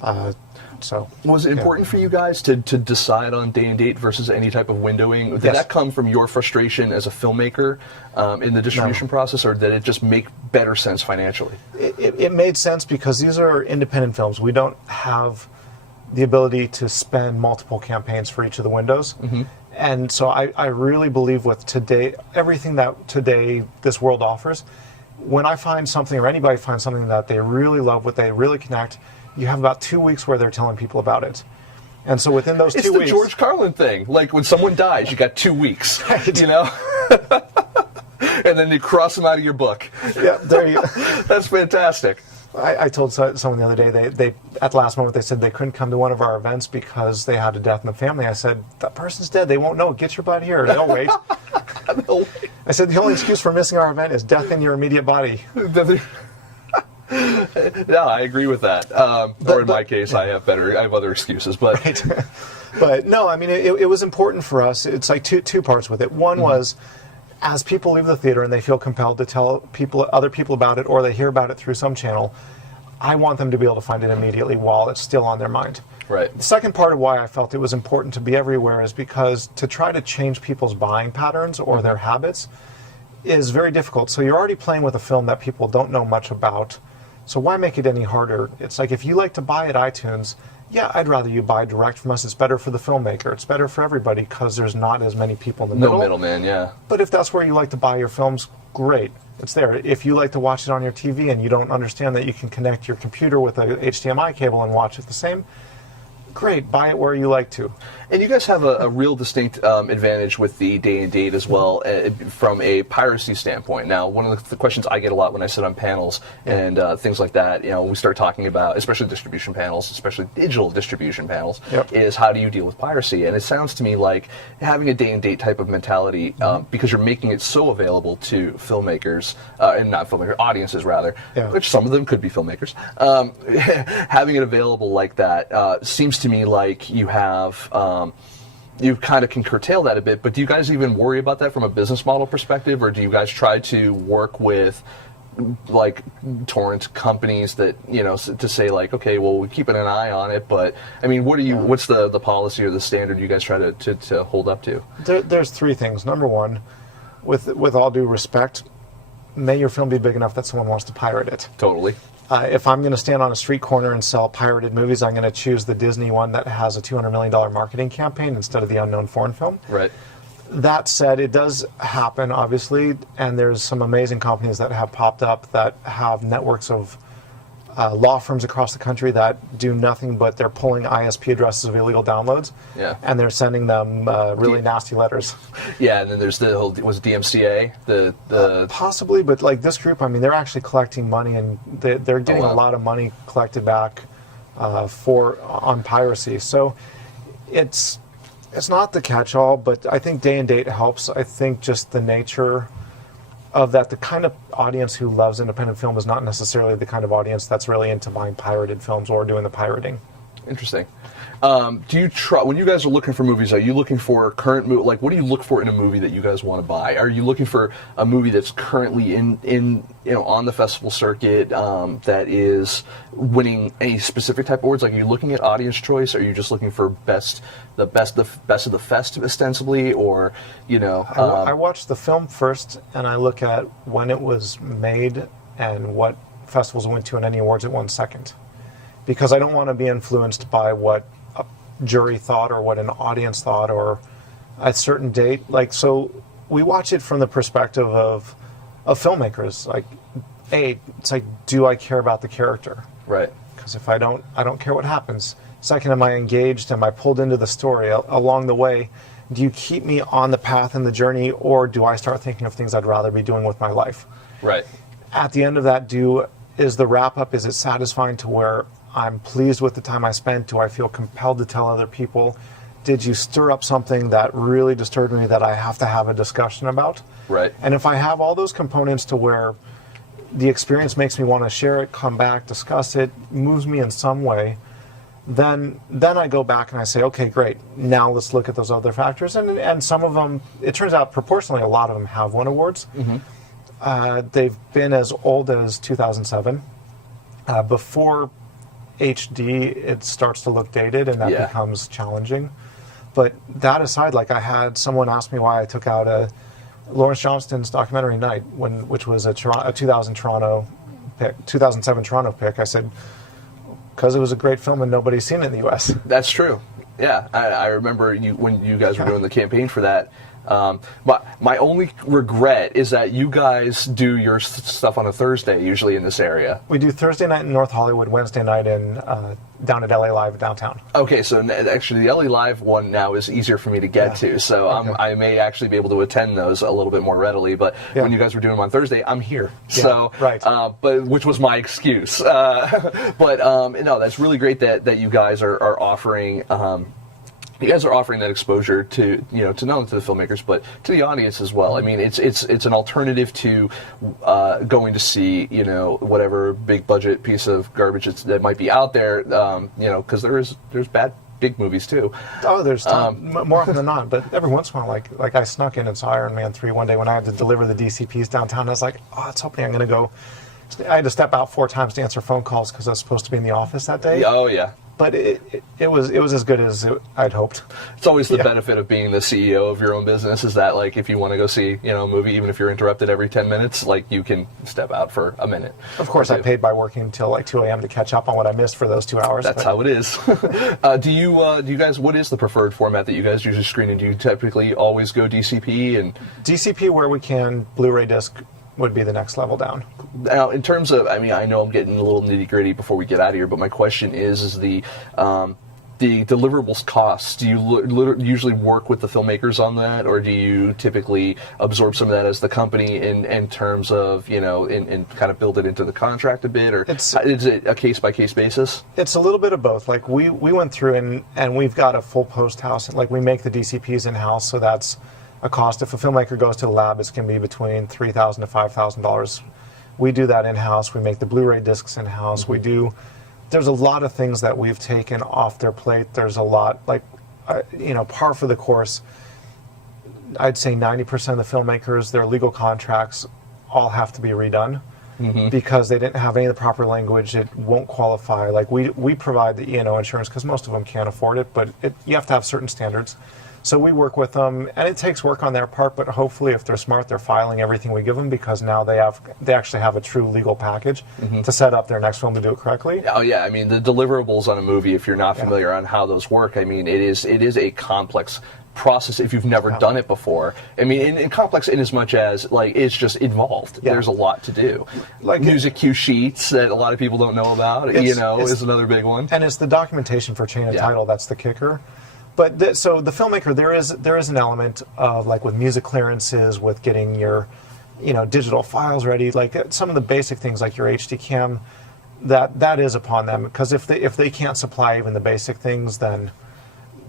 Was it important for you guys to decide on day and date versus any type of windowing? Did that come from your frustration as a filmmaker in the distribution process, or did it just make better sense financially? It made sense because these are independent films. We don't have the ability to spend multiple campaigns for each of the windows. And so I really believe with today, everything that today this world offers, when I find something or anybody finds something that they really love, what they really connect, you have about 2 weeks where they're telling people about it. And so within those 2 weeks... It's the George Carlin thing. Like when someone dies, you got 2 weeks, and then you cross them out of your book. Yeah, there you go. That's fantastic. I told someone the other day, they at the last moment, they said they couldn't come to one of our events because they had a death in the family. I said, that person's dead. They won't know. Get your butt here. They'll wait. I said, the only excuse for missing our event is death in your immediate body. No, I agree with that. Or in my case, I have other excuses. But But no, I mean, it was important for us. It's like two parts with it. One was, as people leave the theater and they feel compelled to tell other people about it, or they hear about it through some channel, I want them to be able to find it immediately while it's still on their mind. Right. The second part of why I felt it was important to be everywhere is because to try to change people's buying patterns or their habits is very difficult. So you're already playing with a film that people don't know much about. So why make it any harder? It's like if you like to buy at iTunes, yeah, I'd rather you buy direct from us. It's better for the filmmaker. It's better for everybody because there's not as many people in the middle. No middleman, yeah. But if that's where you like to buy your films, great. It's there. If you like to watch it on your TV and you don't understand that you can connect your computer with a HDMI cable and watch it the same, great. Buy it where you like to. And you guys have a real distinct advantage with the day and date as well from a piracy standpoint. Now, one of the questions I get a lot when I sit on panels and things like that, when we start talking about, especially distribution panels, especially digital distribution panels, is how do you deal with piracy? And it sounds to me like having a day and date type of mentality, because you're making it so available to filmmakers, and not filmmakers, audiences rather, which some of them could be filmmakers, having it available like that seems to me like you have... you kind of can curtail that a bit, but do you guys even worry about that from a business model perspective, or do you guys try to work with like torrent companies that to say like, okay, well, we're keeping an eye on it, but I mean, what's the policy or the standard you guys try to hold up to? There's three things. Number one, with all due respect, may your film be big enough that someone wants to pirate it. Totally. If I'm going to stand on a street corner and sell pirated movies, I'm going to choose the Disney one that has a $200 million marketing campaign instead of the unknown foreign film. Right. That said, it does happen, obviously, and there's some amazing companies that have popped up that have networks of law firms across the country that do nothing but they're pulling ISP addresses of illegal downloads, and they're sending them really nasty letters. Yeah, and then there's the whole, was it DMCA? Possibly, but like this group, I mean, they're actually collecting money, and they're getting a lot of money collected back on piracy. So it's not the catch-all, but I think day and date helps. I think just the nature of that the kind of audience who loves independent film is not necessarily the kind of audience that's really into buying pirated films or doing the pirating. Interesting. Do you try, when you guys are looking for movies, are you looking for current like what do you look for in a movie that you guys want to buy? Are you looking for a movie that's currently in on the festival circuit that is winning any specific type of awards? Like, are you looking at audience choice? Are you just looking for the best of the fest ostensibly, or I watch the film first, and I look at when it was made and what festivals it went to and any awards it won second, because I don't want to be influenced by what a jury thought or what an audience thought or a certain date. Like, so we watch it from the perspective of filmmakers. Like, it's like, do I care about the character? Right. Because if I don't care what happens. Second, am I engaged? Am I pulled into the story along the way? Do you keep me on the path and the journey, or do I start thinking of things I'd rather be doing with my life? Right. At the end of that, is the wrap-up, is it satisfying to where I'm pleased with the time I spent? Do I feel compelled to tell other people? Did you stir up something that really disturbed me that I have to have a discussion about? Right. And if I have all those components to where the experience makes me want to share it, come back, discuss it, moves me in some way, then I go back and I say, okay, great, now let's look at those other factors. And some of them, it turns out proportionally, a lot of them have won awards. Mm-hmm. They've been as old as 2007. Before HD, it starts to look dated, and that becomes challenging. But that aside, like, I had someone ask me why I took out a Lawrence Johnston's documentary Night, which was a 2007 Toronto pick. I said, because it was a great film and nobody's seen it in the U.S. That's true. Yeah, I remember when you guys were doing the campaign for that. But my only regret is that you guys do your stuff on a Thursday, usually in this area. We do Thursday night in North Hollywood, Wednesday night down at LA Live downtown. Okay, so actually the LA Live one now is easier for me to get to, so okay. I may actually be able to attend those a little bit more readily. But when you guys were doing them on Thursday, I'm here. Yeah, so right. But which was my excuse. But no, that's really great that you guys are offering. You guys are offering that exposure to not only to the filmmakers but to the audience as well. I mean, it's an alternative to going to see whatever big budget piece of garbage that might be out there. Because there's bad big movies too. Oh, there's more often than not. But every once in a while, like I snuck in and saw Iron Man 3 one day when I had to deliver the DCPs downtown. I was like, it's hoping I'm going to go. I had to step out 4 times to answer phone calls because I was supposed to be in the office that day. Oh yeah. But it was as good as I'd hoped. It's always the benefit of being the CEO of your own business is that, like, if you want to go see a movie, even if you're interrupted every 10 minutes, like, you can step out for a minute. Of course, I paid by working until like 2 a.m. to catch up on what I missed for those 2 hours. That's how it is. Do you guys? What is the preferred format that you guys usually screen in? Do you typically always go DCP and DCP where we can? Blu-ray disc would be the next level down. Now, in terms of, I mean, I know I'm getting a little nitty-gritty before we get out of here, but my question is the deliverables costs. Do you usually work with the filmmakers on that, or do you typically absorb some of that as the company in terms of, in kind of build it into the contract a bit, or is it a case-by-case basis? It's a little bit of both. Like, we went through and we've got a full post house. Like, we make the DCPs in-house, so that's a cost. If a filmmaker goes to the lab, it's going to be between $3,000 to $5,000. We do that in-house. We make the Blu-ray discs in-house. Mm-hmm. There's a lot of things that we've taken off their plate. There's a lot, like, par for the course. I'd say 90% of the filmmakers, their legal contracts all have to be redone because they didn't have any of the proper language. It won't qualify. Like, we provide the E&O insurance because most of them can't afford it, but you have to have certain standards. So we work with them, and it takes work on their part, but hopefully if they're smart, they're filing everything we give them because now they actually have a true legal package to set up their next film to do it correctly. Oh yeah, I mean, the deliverables on a movie, if you're not familiar on how those work, I mean, it is a complex process if you've never done it before. I mean, and complex in as much as, like, it's just involved. There's a lot to do. Like music cue sheets that a lot of people don't know about, is another big one. And it's the documentation for chain of title that's the kicker. But so the filmmaker, there is an element of, like, with music clearances, with getting your, digital files ready, like some of the basic things like your HD cam, that is upon them, because if they can't supply even the basic things, then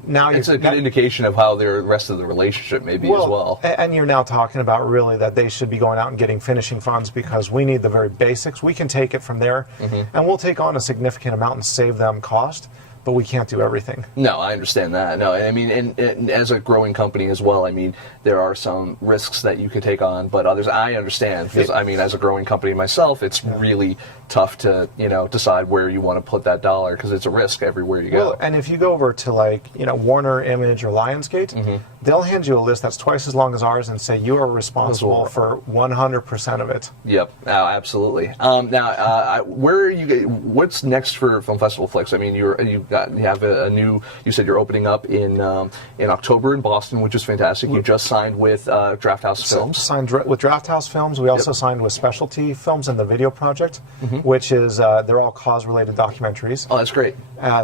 now it's a good indication of how the rest of the relationship may be as well. And you're now talking about really that they should be going out and getting finishing funds, because we need the very basics. We can take it from there, and we'll take on a significant amount and save them cost, but we can't do everything. No, I understand that. No, I mean, and as a growing company as well, I mean, there are some risks that you could take on, but others I understand, because I mean, as a growing company myself, it's really tough to, decide where you want to put that dollar, because it's a risk everywhere you go. Well, and if you go over to Warner, Image, or Lionsgate, they'll hand you a list that's twice as long as ours and say you are responsible for 100% of it. Yep, absolutely. Now, where are you? What's next for Film Festival Flix? I mean, you have a new. You said you're opening up in October in Boston, which is fantastic. You just signed with Draft House Films. Signed with Draft House Films. We also signed with Specialty Films and the Video Project, which is they're all cause-related documentaries. Oh, that's great.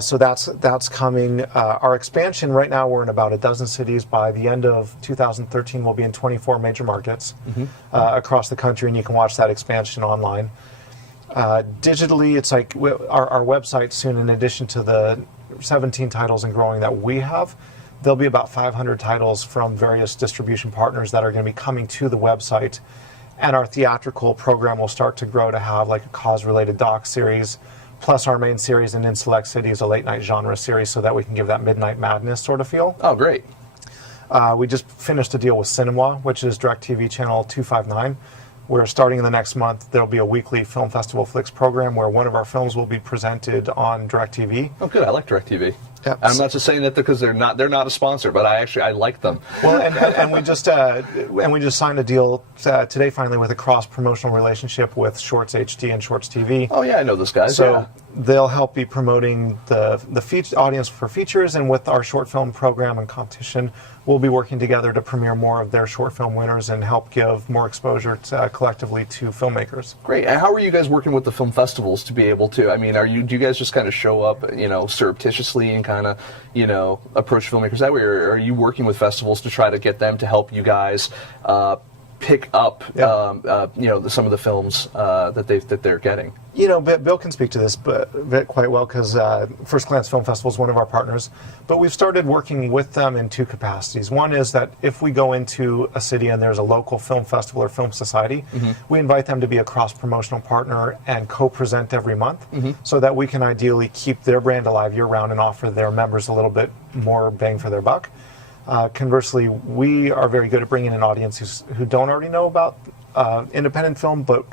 So that's coming. Our expansion right now, we're in about a dozen cities. By the end of 2013, we'll be in 24 major markets across the country, and you can watch that expansion online. Digitally, it's like our website soon, in addition to the 17 titles and growing that we have, there'll be about 500 titles from various distribution partners that are going to be coming to the website. And our theatrical program will start to grow to have like a cause-related doc series, plus our main series, and in select cities, a late-night genre series, so that we can give that Midnight Madness sort of feel. Oh, great. We just finished a deal with Cinema, which is DirecTV channel 259. We're starting in the next month. There'll be a weekly Film Festival Flix program where one of our films will be presented on DirecTV. Oh, good. I like DirecTV. Yep. I'm not just saying that because they're not a sponsor, but I like them. Well, and we just signed a deal today finally with a cross promotional relationship with Shorts HD and Shorts TV. Oh yeah, I know those guys. So they'll help be promoting the audience for features, and with our short film program and competition, we'll be working together to premiere more of their short film winners and help give more exposure collectively to filmmakers. Great. And how are you guys working with the film festivals to be able to? I mean, do you guys just kind of show up, surreptitiously and kind of, approach filmmakers that way, or are you working with festivals to try to get them to help you guys pick up, some of the films that they're getting? Bill can speak to this quite well, because First Glance Film Festival is one of our partners. But we've started working with them in two capacities. One is that if we go into a city and there's a local film festival or film society, we invite them to be a cross-promotional partner and co-present every month, so that we can ideally keep their brand alive year-round and offer their members a little bit more bang for their buck. Conversely, we are very good at bringing in audiences who don't already know about independent film, but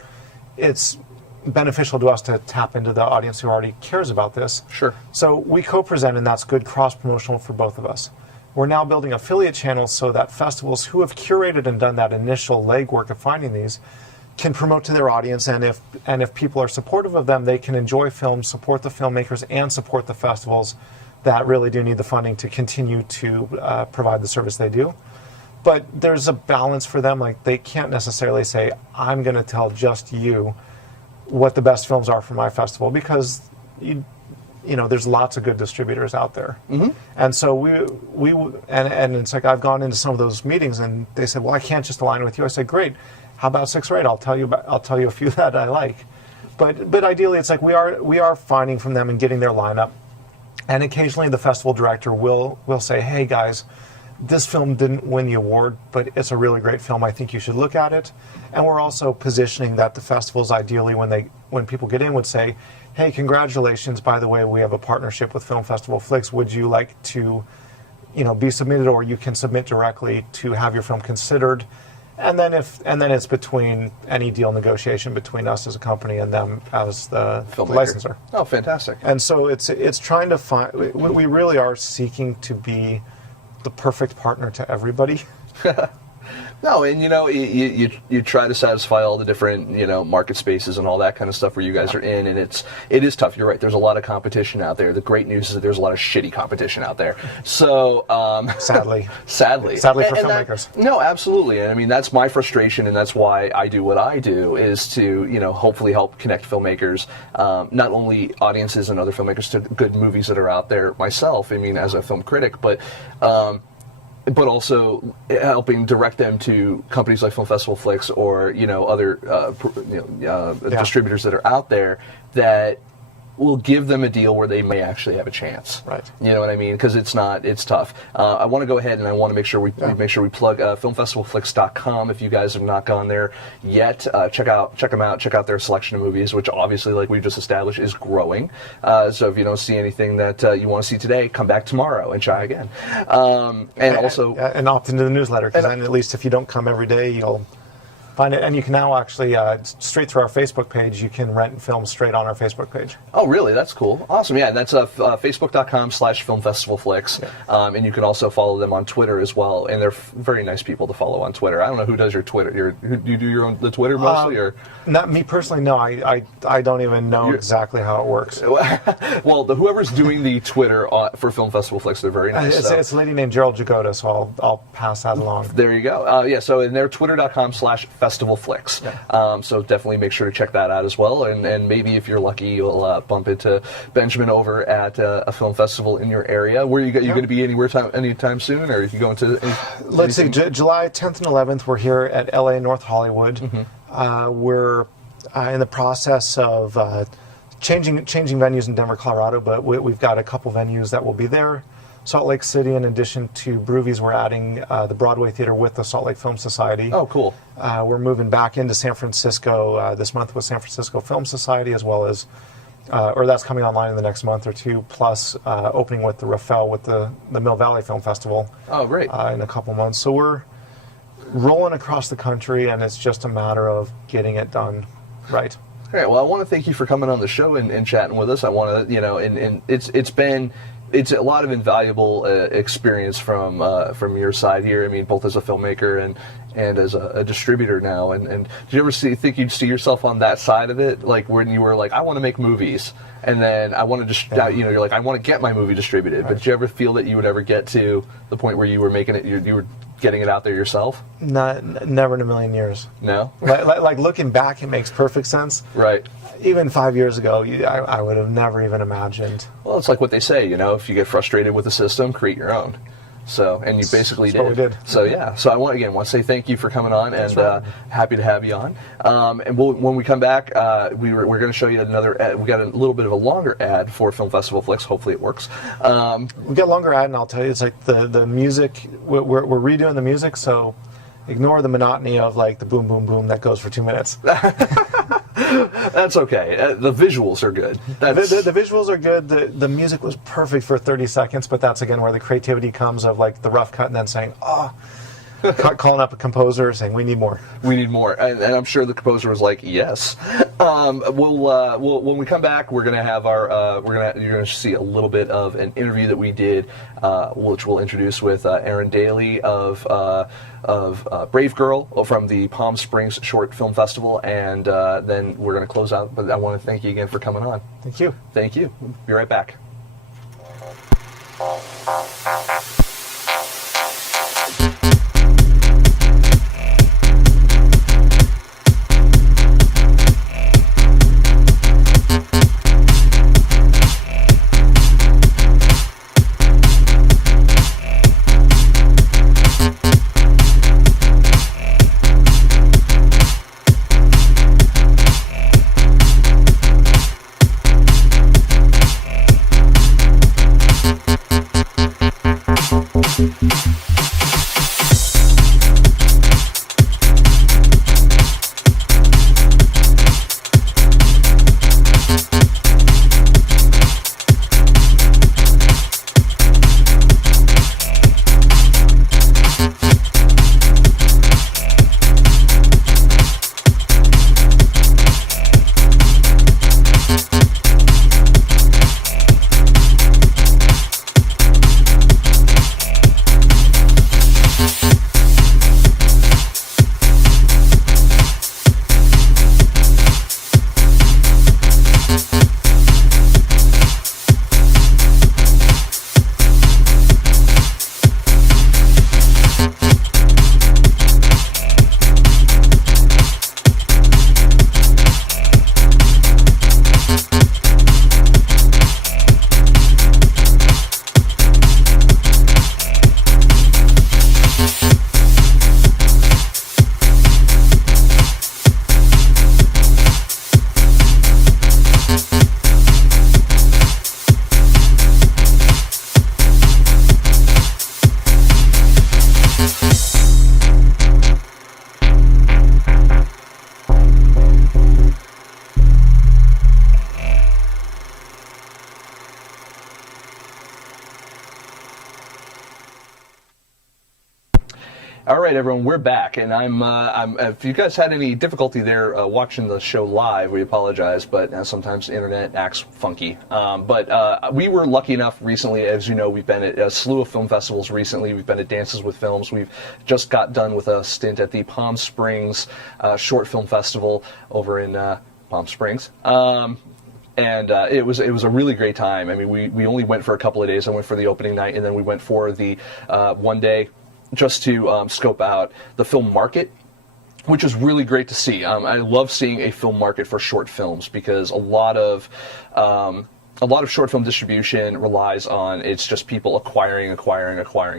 it's beneficial to us to tap into the audience who already cares about this. Sure. So we co-present, and that's good cross-promotional for both of us. We're now building affiliate channels so that festivals who have curated and done that initial legwork of finding these can promote to their audience, and if people are supportive of them, they can enjoy films, support the filmmakers, and support the festivals that really do need the funding to continue to provide the service they do. But there's a balance for them. Like, they can't necessarily say, I'm going to tell just you what the best films are for my festival, because there's lots of good distributors out there. And so we it's like, I've gone into some of those meetings and they said, well, I can't just align with you. I said, great, how about 6 or 8? I'll tell you a few that I like. But ideally, it's like we are finding from them and getting their lineup. And occasionally the festival director will say, hey guys, this film didn't win the award, but it's a really great film. I think you should look at it. And we're also positioning that the festivals, ideally, when people get in, would say, hey, congratulations, by the way, we have a partnership with Film Festival Flix. Would you like to be submitted, or you can submit directly to have your film considered? And then it's between any deal negotiation between us as a company and them as the licensor. Oh, fantastic. And so it's trying to find, we really are seeking to be the perfect partner to everybody. No, and you try to satisfy all the different market spaces and all that kind of stuff where you guys are in, and it is tough. You're right. There's a lot of competition out there. The great news is that there's a lot of shitty competition out there. So sadly for filmmakers. No, absolutely. And I mean, that's my frustration, and that's why I do what I do, is to hopefully help connect filmmakers, not only audiences and other filmmakers, to good movies that are out there myself. I mean, as a film critic, but also helping direct them to companies like Film Festival Flix or other distributors that are out there that will give them a deal where they may actually have a chance. Right. You know what I mean? Because it's tough. I want to go ahead and I want to make sure we plug FilmFestivalFlix.com. If you guys have not gone there yet, check them out. Check out their selection of movies, which obviously, like we've just established, is growing. So if you don't see anything that you want to see today, come back tomorrow and try again. And also opt into the newsletter, because then at least if you don't come every day, you'll find it. And you can now actually, straight through our Facebook page, you can rent films straight on our Facebook page. Oh, really? That's cool. Awesome. Yeah, that's facebook.com/filmfestivalflix. And you can also follow them on Twitter as well. And they're very nice people to follow on Twitter. I don't know who does your Twitter. Do you do the Twitter mostly? Or not me personally, no. I don't even know exactly how it works. Well, whoever's doing the Twitter for Film Festival Flix, they're very nice. It's a lady named Gerald Jagoda, so I'll pass that along. There you go. So in their twitter.com/festivalflix. Yeah. So definitely make sure to check that out as well. And maybe if you're lucky, you'll bump into Benjamin over at a film festival in your area. Where you going to be anytime soon, or are you going to? Let's see, July 10th and 11th. We're here at LA North Hollywood. Mm-hmm. We're in the process of changing venues in Denver, Colorado, but we've got a couple venues that will be there. Salt Lake City, in addition to Broovies, we're adding the Broadway Theater with the Salt Lake Film Society. Oh, cool. We're moving back into San Francisco this month with San Francisco Film Society, as well as, or that's coming online in the next month or two, plus opening with the Rafael with the Mill Valley Film Festival. Oh, great. In a couple months. So we're rolling across the country, and it's just a matter of getting it done right. All right. Well, I want to thank you for coming on the show and chatting with us. I want to, and it's a lot of invaluable experience from your side here. I mean, both as a filmmaker and as a distributor now. And did you ever think you'd see yourself on that side of it, like when you were like, I want to make movies, and then I want to you're like, I want to get my movie distributed. Right. But did you ever feel that you would ever get to the point where you were making it, you were getting it out there yourself? Never in a million years. No. Like looking back, it makes perfect sense. Right. Even 5 years ago, I would have never even imagined. Well, it's like what they say, if you get frustrated with the system, create your own. So, and you basically did. We did. So, yeah. So I want to say thank you for coming on, and happy to have you on. And when we come back, we're going to show you another ad. We got a little bit of a longer ad for Film Festival Flix. Hopefully it works. We got a longer ad, and I'll tell you, it's like the music. We're redoing the music, so ignore the monotony of like the boom, boom, boom that goes for 2 minutes. That's okay. The visuals are good. The visuals are good. The music was perfect for 30 seconds, but that's again where the creativity comes of like the rough cut and then saying, calling up a composer saying, we need more. We need more. And I'm sure the composer was like, yes. We'll when we come back, we're going to have you're going to see a little bit of an interview that we did, which we'll introduce with Erin Daly of Brave Girl from the Palm Springs Short Film Festival, and then we're going to close out. But I want to thank you again for coming on. Thank you. Thank you. Be right back. All right, everyone, we're back, and if you guys had any difficulty there watching the show live, we apologize, but sometimes the internet acts funky. But we were lucky enough recently, as you know, we've been at a slew of film festivals recently. We've been at Dances with Films. We've just got done with a stint at the Palm Springs Short Film Festival over in Palm Springs. And it was a really great time. I mean, we only went for a couple of days. I went for the opening night, and then we went for the one day just to scope out the film market, which is really great to see. I love seeing a film market for short films because a lot of short film distribution relies on it's just people acquiring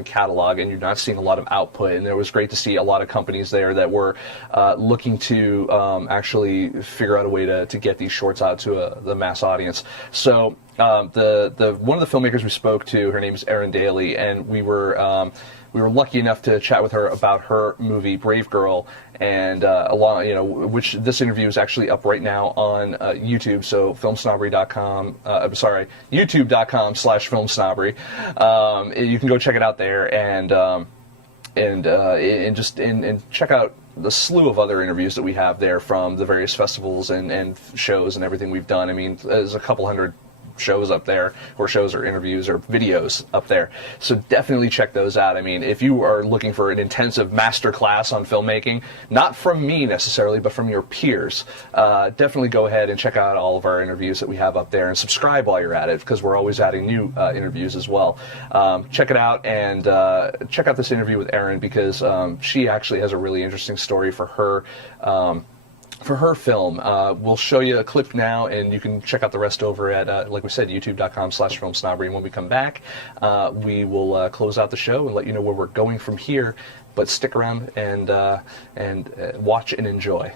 catalog, and you're not seeing a lot of output. And it was great to see a lot of companies there that were looking to actually figure out a way to get these shorts out to the mass audience. So the one of the filmmakers we spoke to, her name is Erin Daly, and we were lucky enough to chat with her about her movie Brave Girl, and which this interview is actually up right now on YouTube. So FilmSnobbery.com, YouTube.com/FilmSnobbery. You can go check it out there and check out the slew of other interviews that we have there from the various festivals and shows and everything we've done. I mean, there's a couple hundred shows up there, or shows or interviews or videos up there, so definitely check those out. I mean, if you are looking for an intensive master class on filmmaking, not from me necessarily, but from your peers, definitely go ahead and check out all of our interviews that we have up there, and subscribe while you're at it, because we're always adding new interviews as well. Check it out, and check out this interview with Erin, because she actually has a really interesting story for her film. We'll show you a clip now, and you can check out the rest over at, like we said, youtube.com/FilmSnobbery. And when we come back, we will close out the show and let you know where we're going from here. But stick around and watch and enjoy.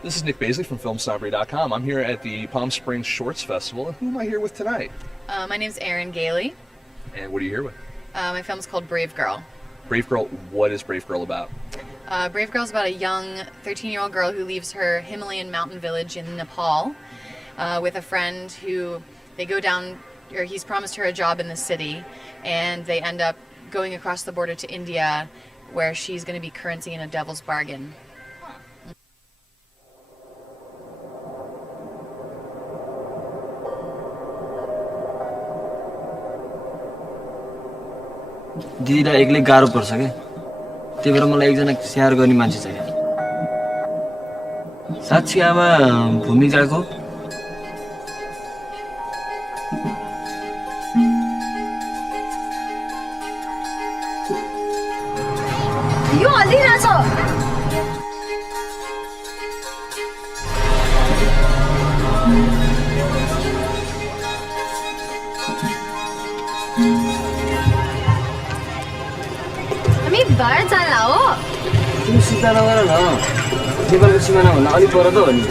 This is Nic Baisley from FilmSnobbery.com. I'm here at the Palm Springs Shorts Festival. And who am I here with tonight? My name's Erin Daly. And what are you here with? My film's called Brave Girl. Brave Girl, what is Brave Girl about? Brave Girl is about a young 13-year-old girl who leaves her Himalayan mountain village in Nepal with a friend who they go down, or he's promised her a job in the city, and they end up going across the border to India, where she's going to be currency in a devil's bargain. दिदीलाई एक्लै गाह्रो पर्छ के त्यही भएर मलाई एकजना स्याहार गर्ने मान्छे चाहियो साक्षी आमा भूमिकाको यो हल्लिरहेछ बाहर जाना हो तिमी सुर्ता नगर न नेपालको सिमाना भन्दा अलि पर त हो नि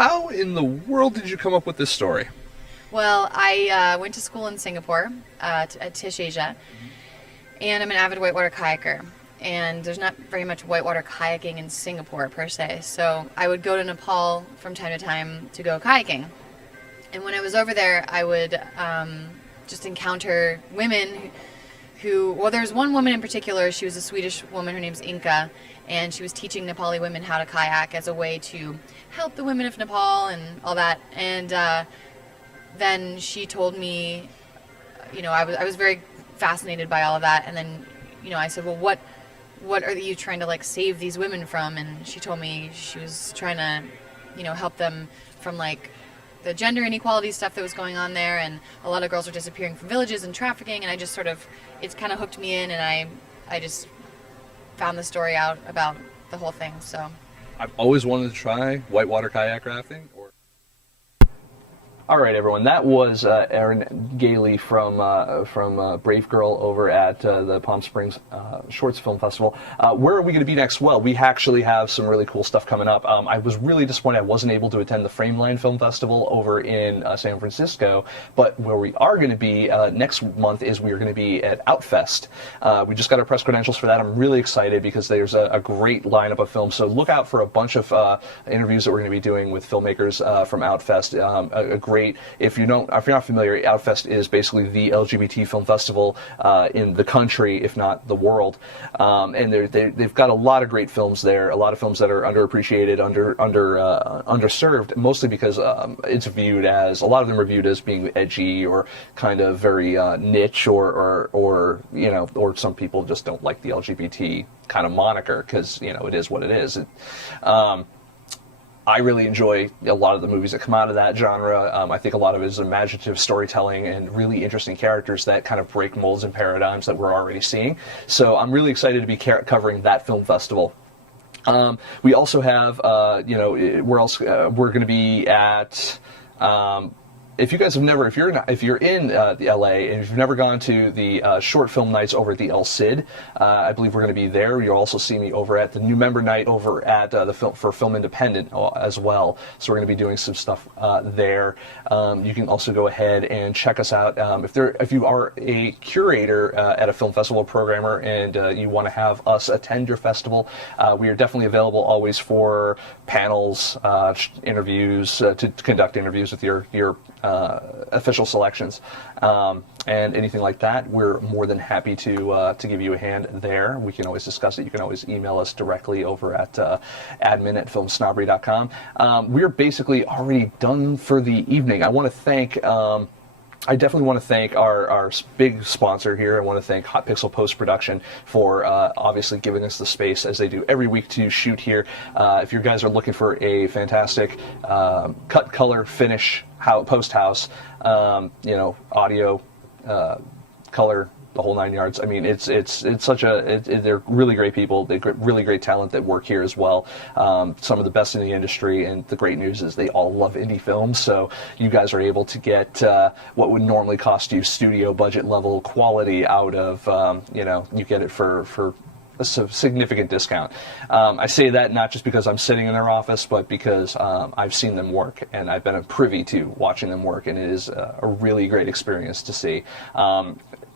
How in the world did you come up with this story? Well, I went to school in Singapore at Tisch Asia, and I'm an avid whitewater kayaker. And there's not very much whitewater kayaking in Singapore per se, so I would go to Nepal from time to time to go kayaking. And when I was over there, I would just encounter women who, well, there's one woman in particular. She was a Swedish woman. Her name's Inka, and she was teaching Nepali women how to kayak as a way to help the women of Nepal and all that. And then she told me, you know, I was very fascinated by all of that. And then, you know, I said, well, what are you trying to like save these women from? And she told me she was trying to, you know, help them from like the gender inequality stuff that was going on there, and a lot of girls were disappearing from villages and trafficking, and I just it's kind of hooked me in, and I just found the story out about the whole thing. So I've always wanted to try whitewater kayak rafting. All right, everyone. That was Erin Gailey from Brave Girl over at the Palm Springs Shorts Film Festival. Where are we going to be next? Well, we actually have some really cool stuff coming up. I was really disappointed I wasn't able to attend the Frameline Film Festival over in San Francisco, but where we are going to be next month is we are going to be at Outfest. We just got our press credentials for that. I'm really excited because there's a great lineup of films. So look out for a bunch of interviews that we're going to be doing with filmmakers from Outfest. A great, if you're not familiar, Outfest is basically the LGBT film festival in the country, if not the world. And they've got a lot of great films there, a lot of films that are underappreciated, underserved, mostly because a lot of them are viewed as being edgy or kind of very niche, or some people just don't like the LGBT kind of moniker because it is what it is. I really enjoy a lot of the movies that come out of that genre. I think a lot of it is imaginative storytelling and really interesting characters that kind of break molds and paradigms that we're already seeing. So I'm really excited to be covering that film festival. We also have, where else we're going to be at. If you guys have never, if you're in the LA and if you've never gone to the short film nights over at the El Cid, I believe we're going to be there. You'll also see me over at the new member night over at the Film Independent as well. So we're going to be doing some stuff there. You can also go ahead and check us out if you are a curator at a film festival programmer and you want to have us attend your festival. We are definitely available always for panels, interviews, to conduct interviews with your official selections, and anything like that. We're more than happy to give you a hand there. We can always discuss it. You can always email us directly over at admin@filmsnobbery.com. We're basically already done for the evening. I definitely want to thank our big sponsor here. I want to thank Hot Pixel Post Production for obviously giving us the space as they do every week to shoot here. If you guys are looking for a fantastic cut, color, finish post house, audio, color, the whole 9 yards. I mean, it's they're really great people. They've got really great talent that work here as well. Some of the best in the industry, and the great news is they all love indie films, so you guys are able to get what would normally cost you studio budget level quality out of, you get it for a significant discount. I say that not just because I'm sitting in their office, but because I've seen them work, and I've been privy to watching them work, and it is a really great experience to see.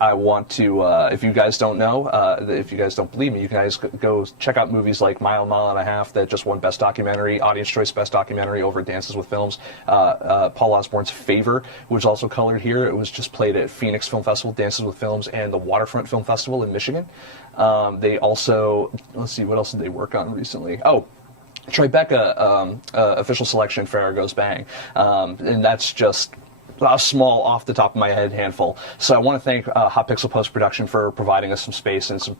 I want to, if you guys don't know, if you guys don't believe me, you guys go check out movies like Mile and a Half that just won Best Documentary, Audience Choice Best Documentary over at Dances with Films. Paul Osborne's Favor was also colored here. It was just played at Phoenix Film Festival, Dances with Films, and the Waterfront Film Festival in Michigan. They also, let's see, what else did they work on recently? Oh, Tribeca official selection, Farrah Goes Bang. And that's just a small, off the top of my head, handful. So I want to thank Hot Pixel Post Production for providing us some space and some,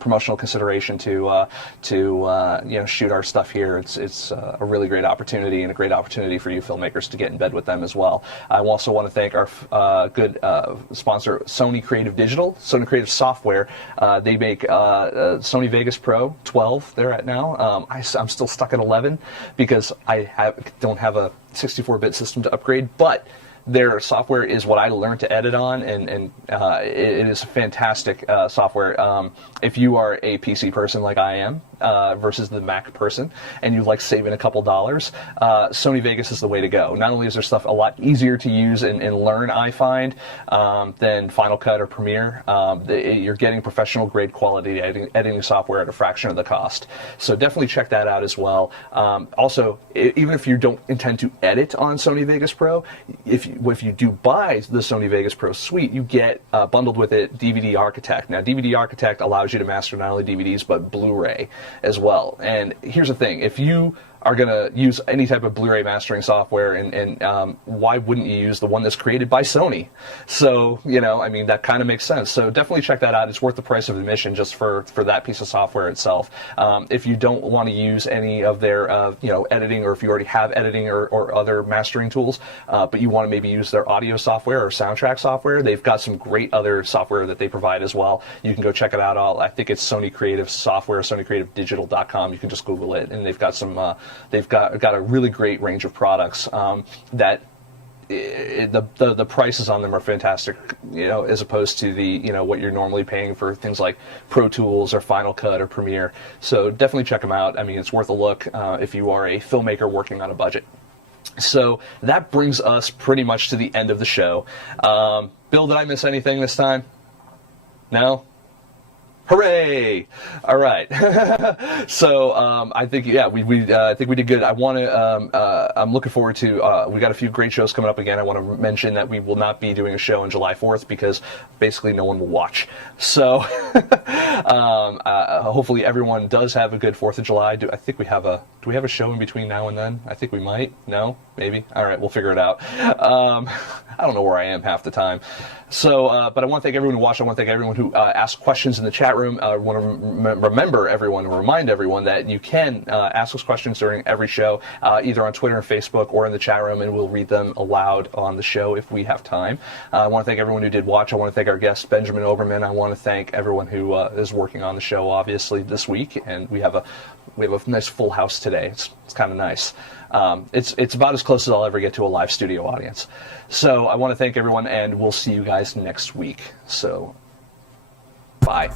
promotional consideration to shoot our stuff here. It's a really great opportunity, and a great opportunity for you filmmakers to get in bed with them as well. I also want to thank our good sponsor, Sony Creative Digital, Sony Creative Software. They make Sony Vegas Pro 12. They're at now. I'm still stuck at 11 because I don't have a 64-bit system to upgrade, but their software is what I learned to edit on, and it is fantastic software. If you are a PC person like I am, versus the Mac person, and you like saving a couple dollars, Sony Vegas is the way to go. Not only is their stuff a lot easier to use and learn, I find, than Final Cut or Premiere, you're getting professional grade quality editing software at a fraction of the cost. So definitely check that out as well. Also, even if you don't intend to edit on Sony Vegas Pro, if you do buy the Sony Vegas Pro suite, you get bundled with it DVD Architect. Now, DVD Architect allows you to master not only DVDs but Blu-ray as well. And here's the thing: if you are going to use any type of Blu-ray mastering software, and why wouldn't you use the one that's created by Sony? So, I mean, that kind of makes sense. So definitely check that out. It's worth the price of admission just for that piece of software itself. If you don't want to use any of their, editing, or if you already have editing or other mastering tools, but you want to maybe use their audio software or soundtrack software, they've got some great other software that they provide as well. You can go check it out. I think it's Sony Creative Software, SonyCreativeDigital.com. You can just Google it, and they've got some. They've got a really great range of products that. The prices on them are fantastic, as opposed to the what you're normally paying for things like Pro Tools or Final Cut or Premiere. So definitely check them out. I mean, it's worth a look if you are a filmmaker working on a budget. So that brings us pretty much to the end of the show. Bill, did I miss anything this time? No? Hooray! All right. So I think I think we did good. I'm looking forward to. We got a few great shows coming up again. I want to mention that we will not be doing a show on July 4th because basically no one will watch. So hopefully everyone does have a good 4th of July. Do we have a show in between now and then? I think we might. No, maybe. All right, we'll figure it out. I don't know where I am half the time. So, but I want to thank everyone who watched. I want to thank everyone who asked questions in the chat room. I want to remind everyone that you can ask us questions during every show, either on Twitter and Facebook or in the chat room, and we'll read them aloud on the show if we have time. I want to thank everyone who did watch. I want to thank our guest, Benjamin Oberman. I want to thank everyone who is working on the show, obviously, this week, and we have a nice full house today. It's kind of nice. It's about as close as I'll ever get to a live studio audience. So I want to thank everyone, and we'll see you guys next week. So, bye.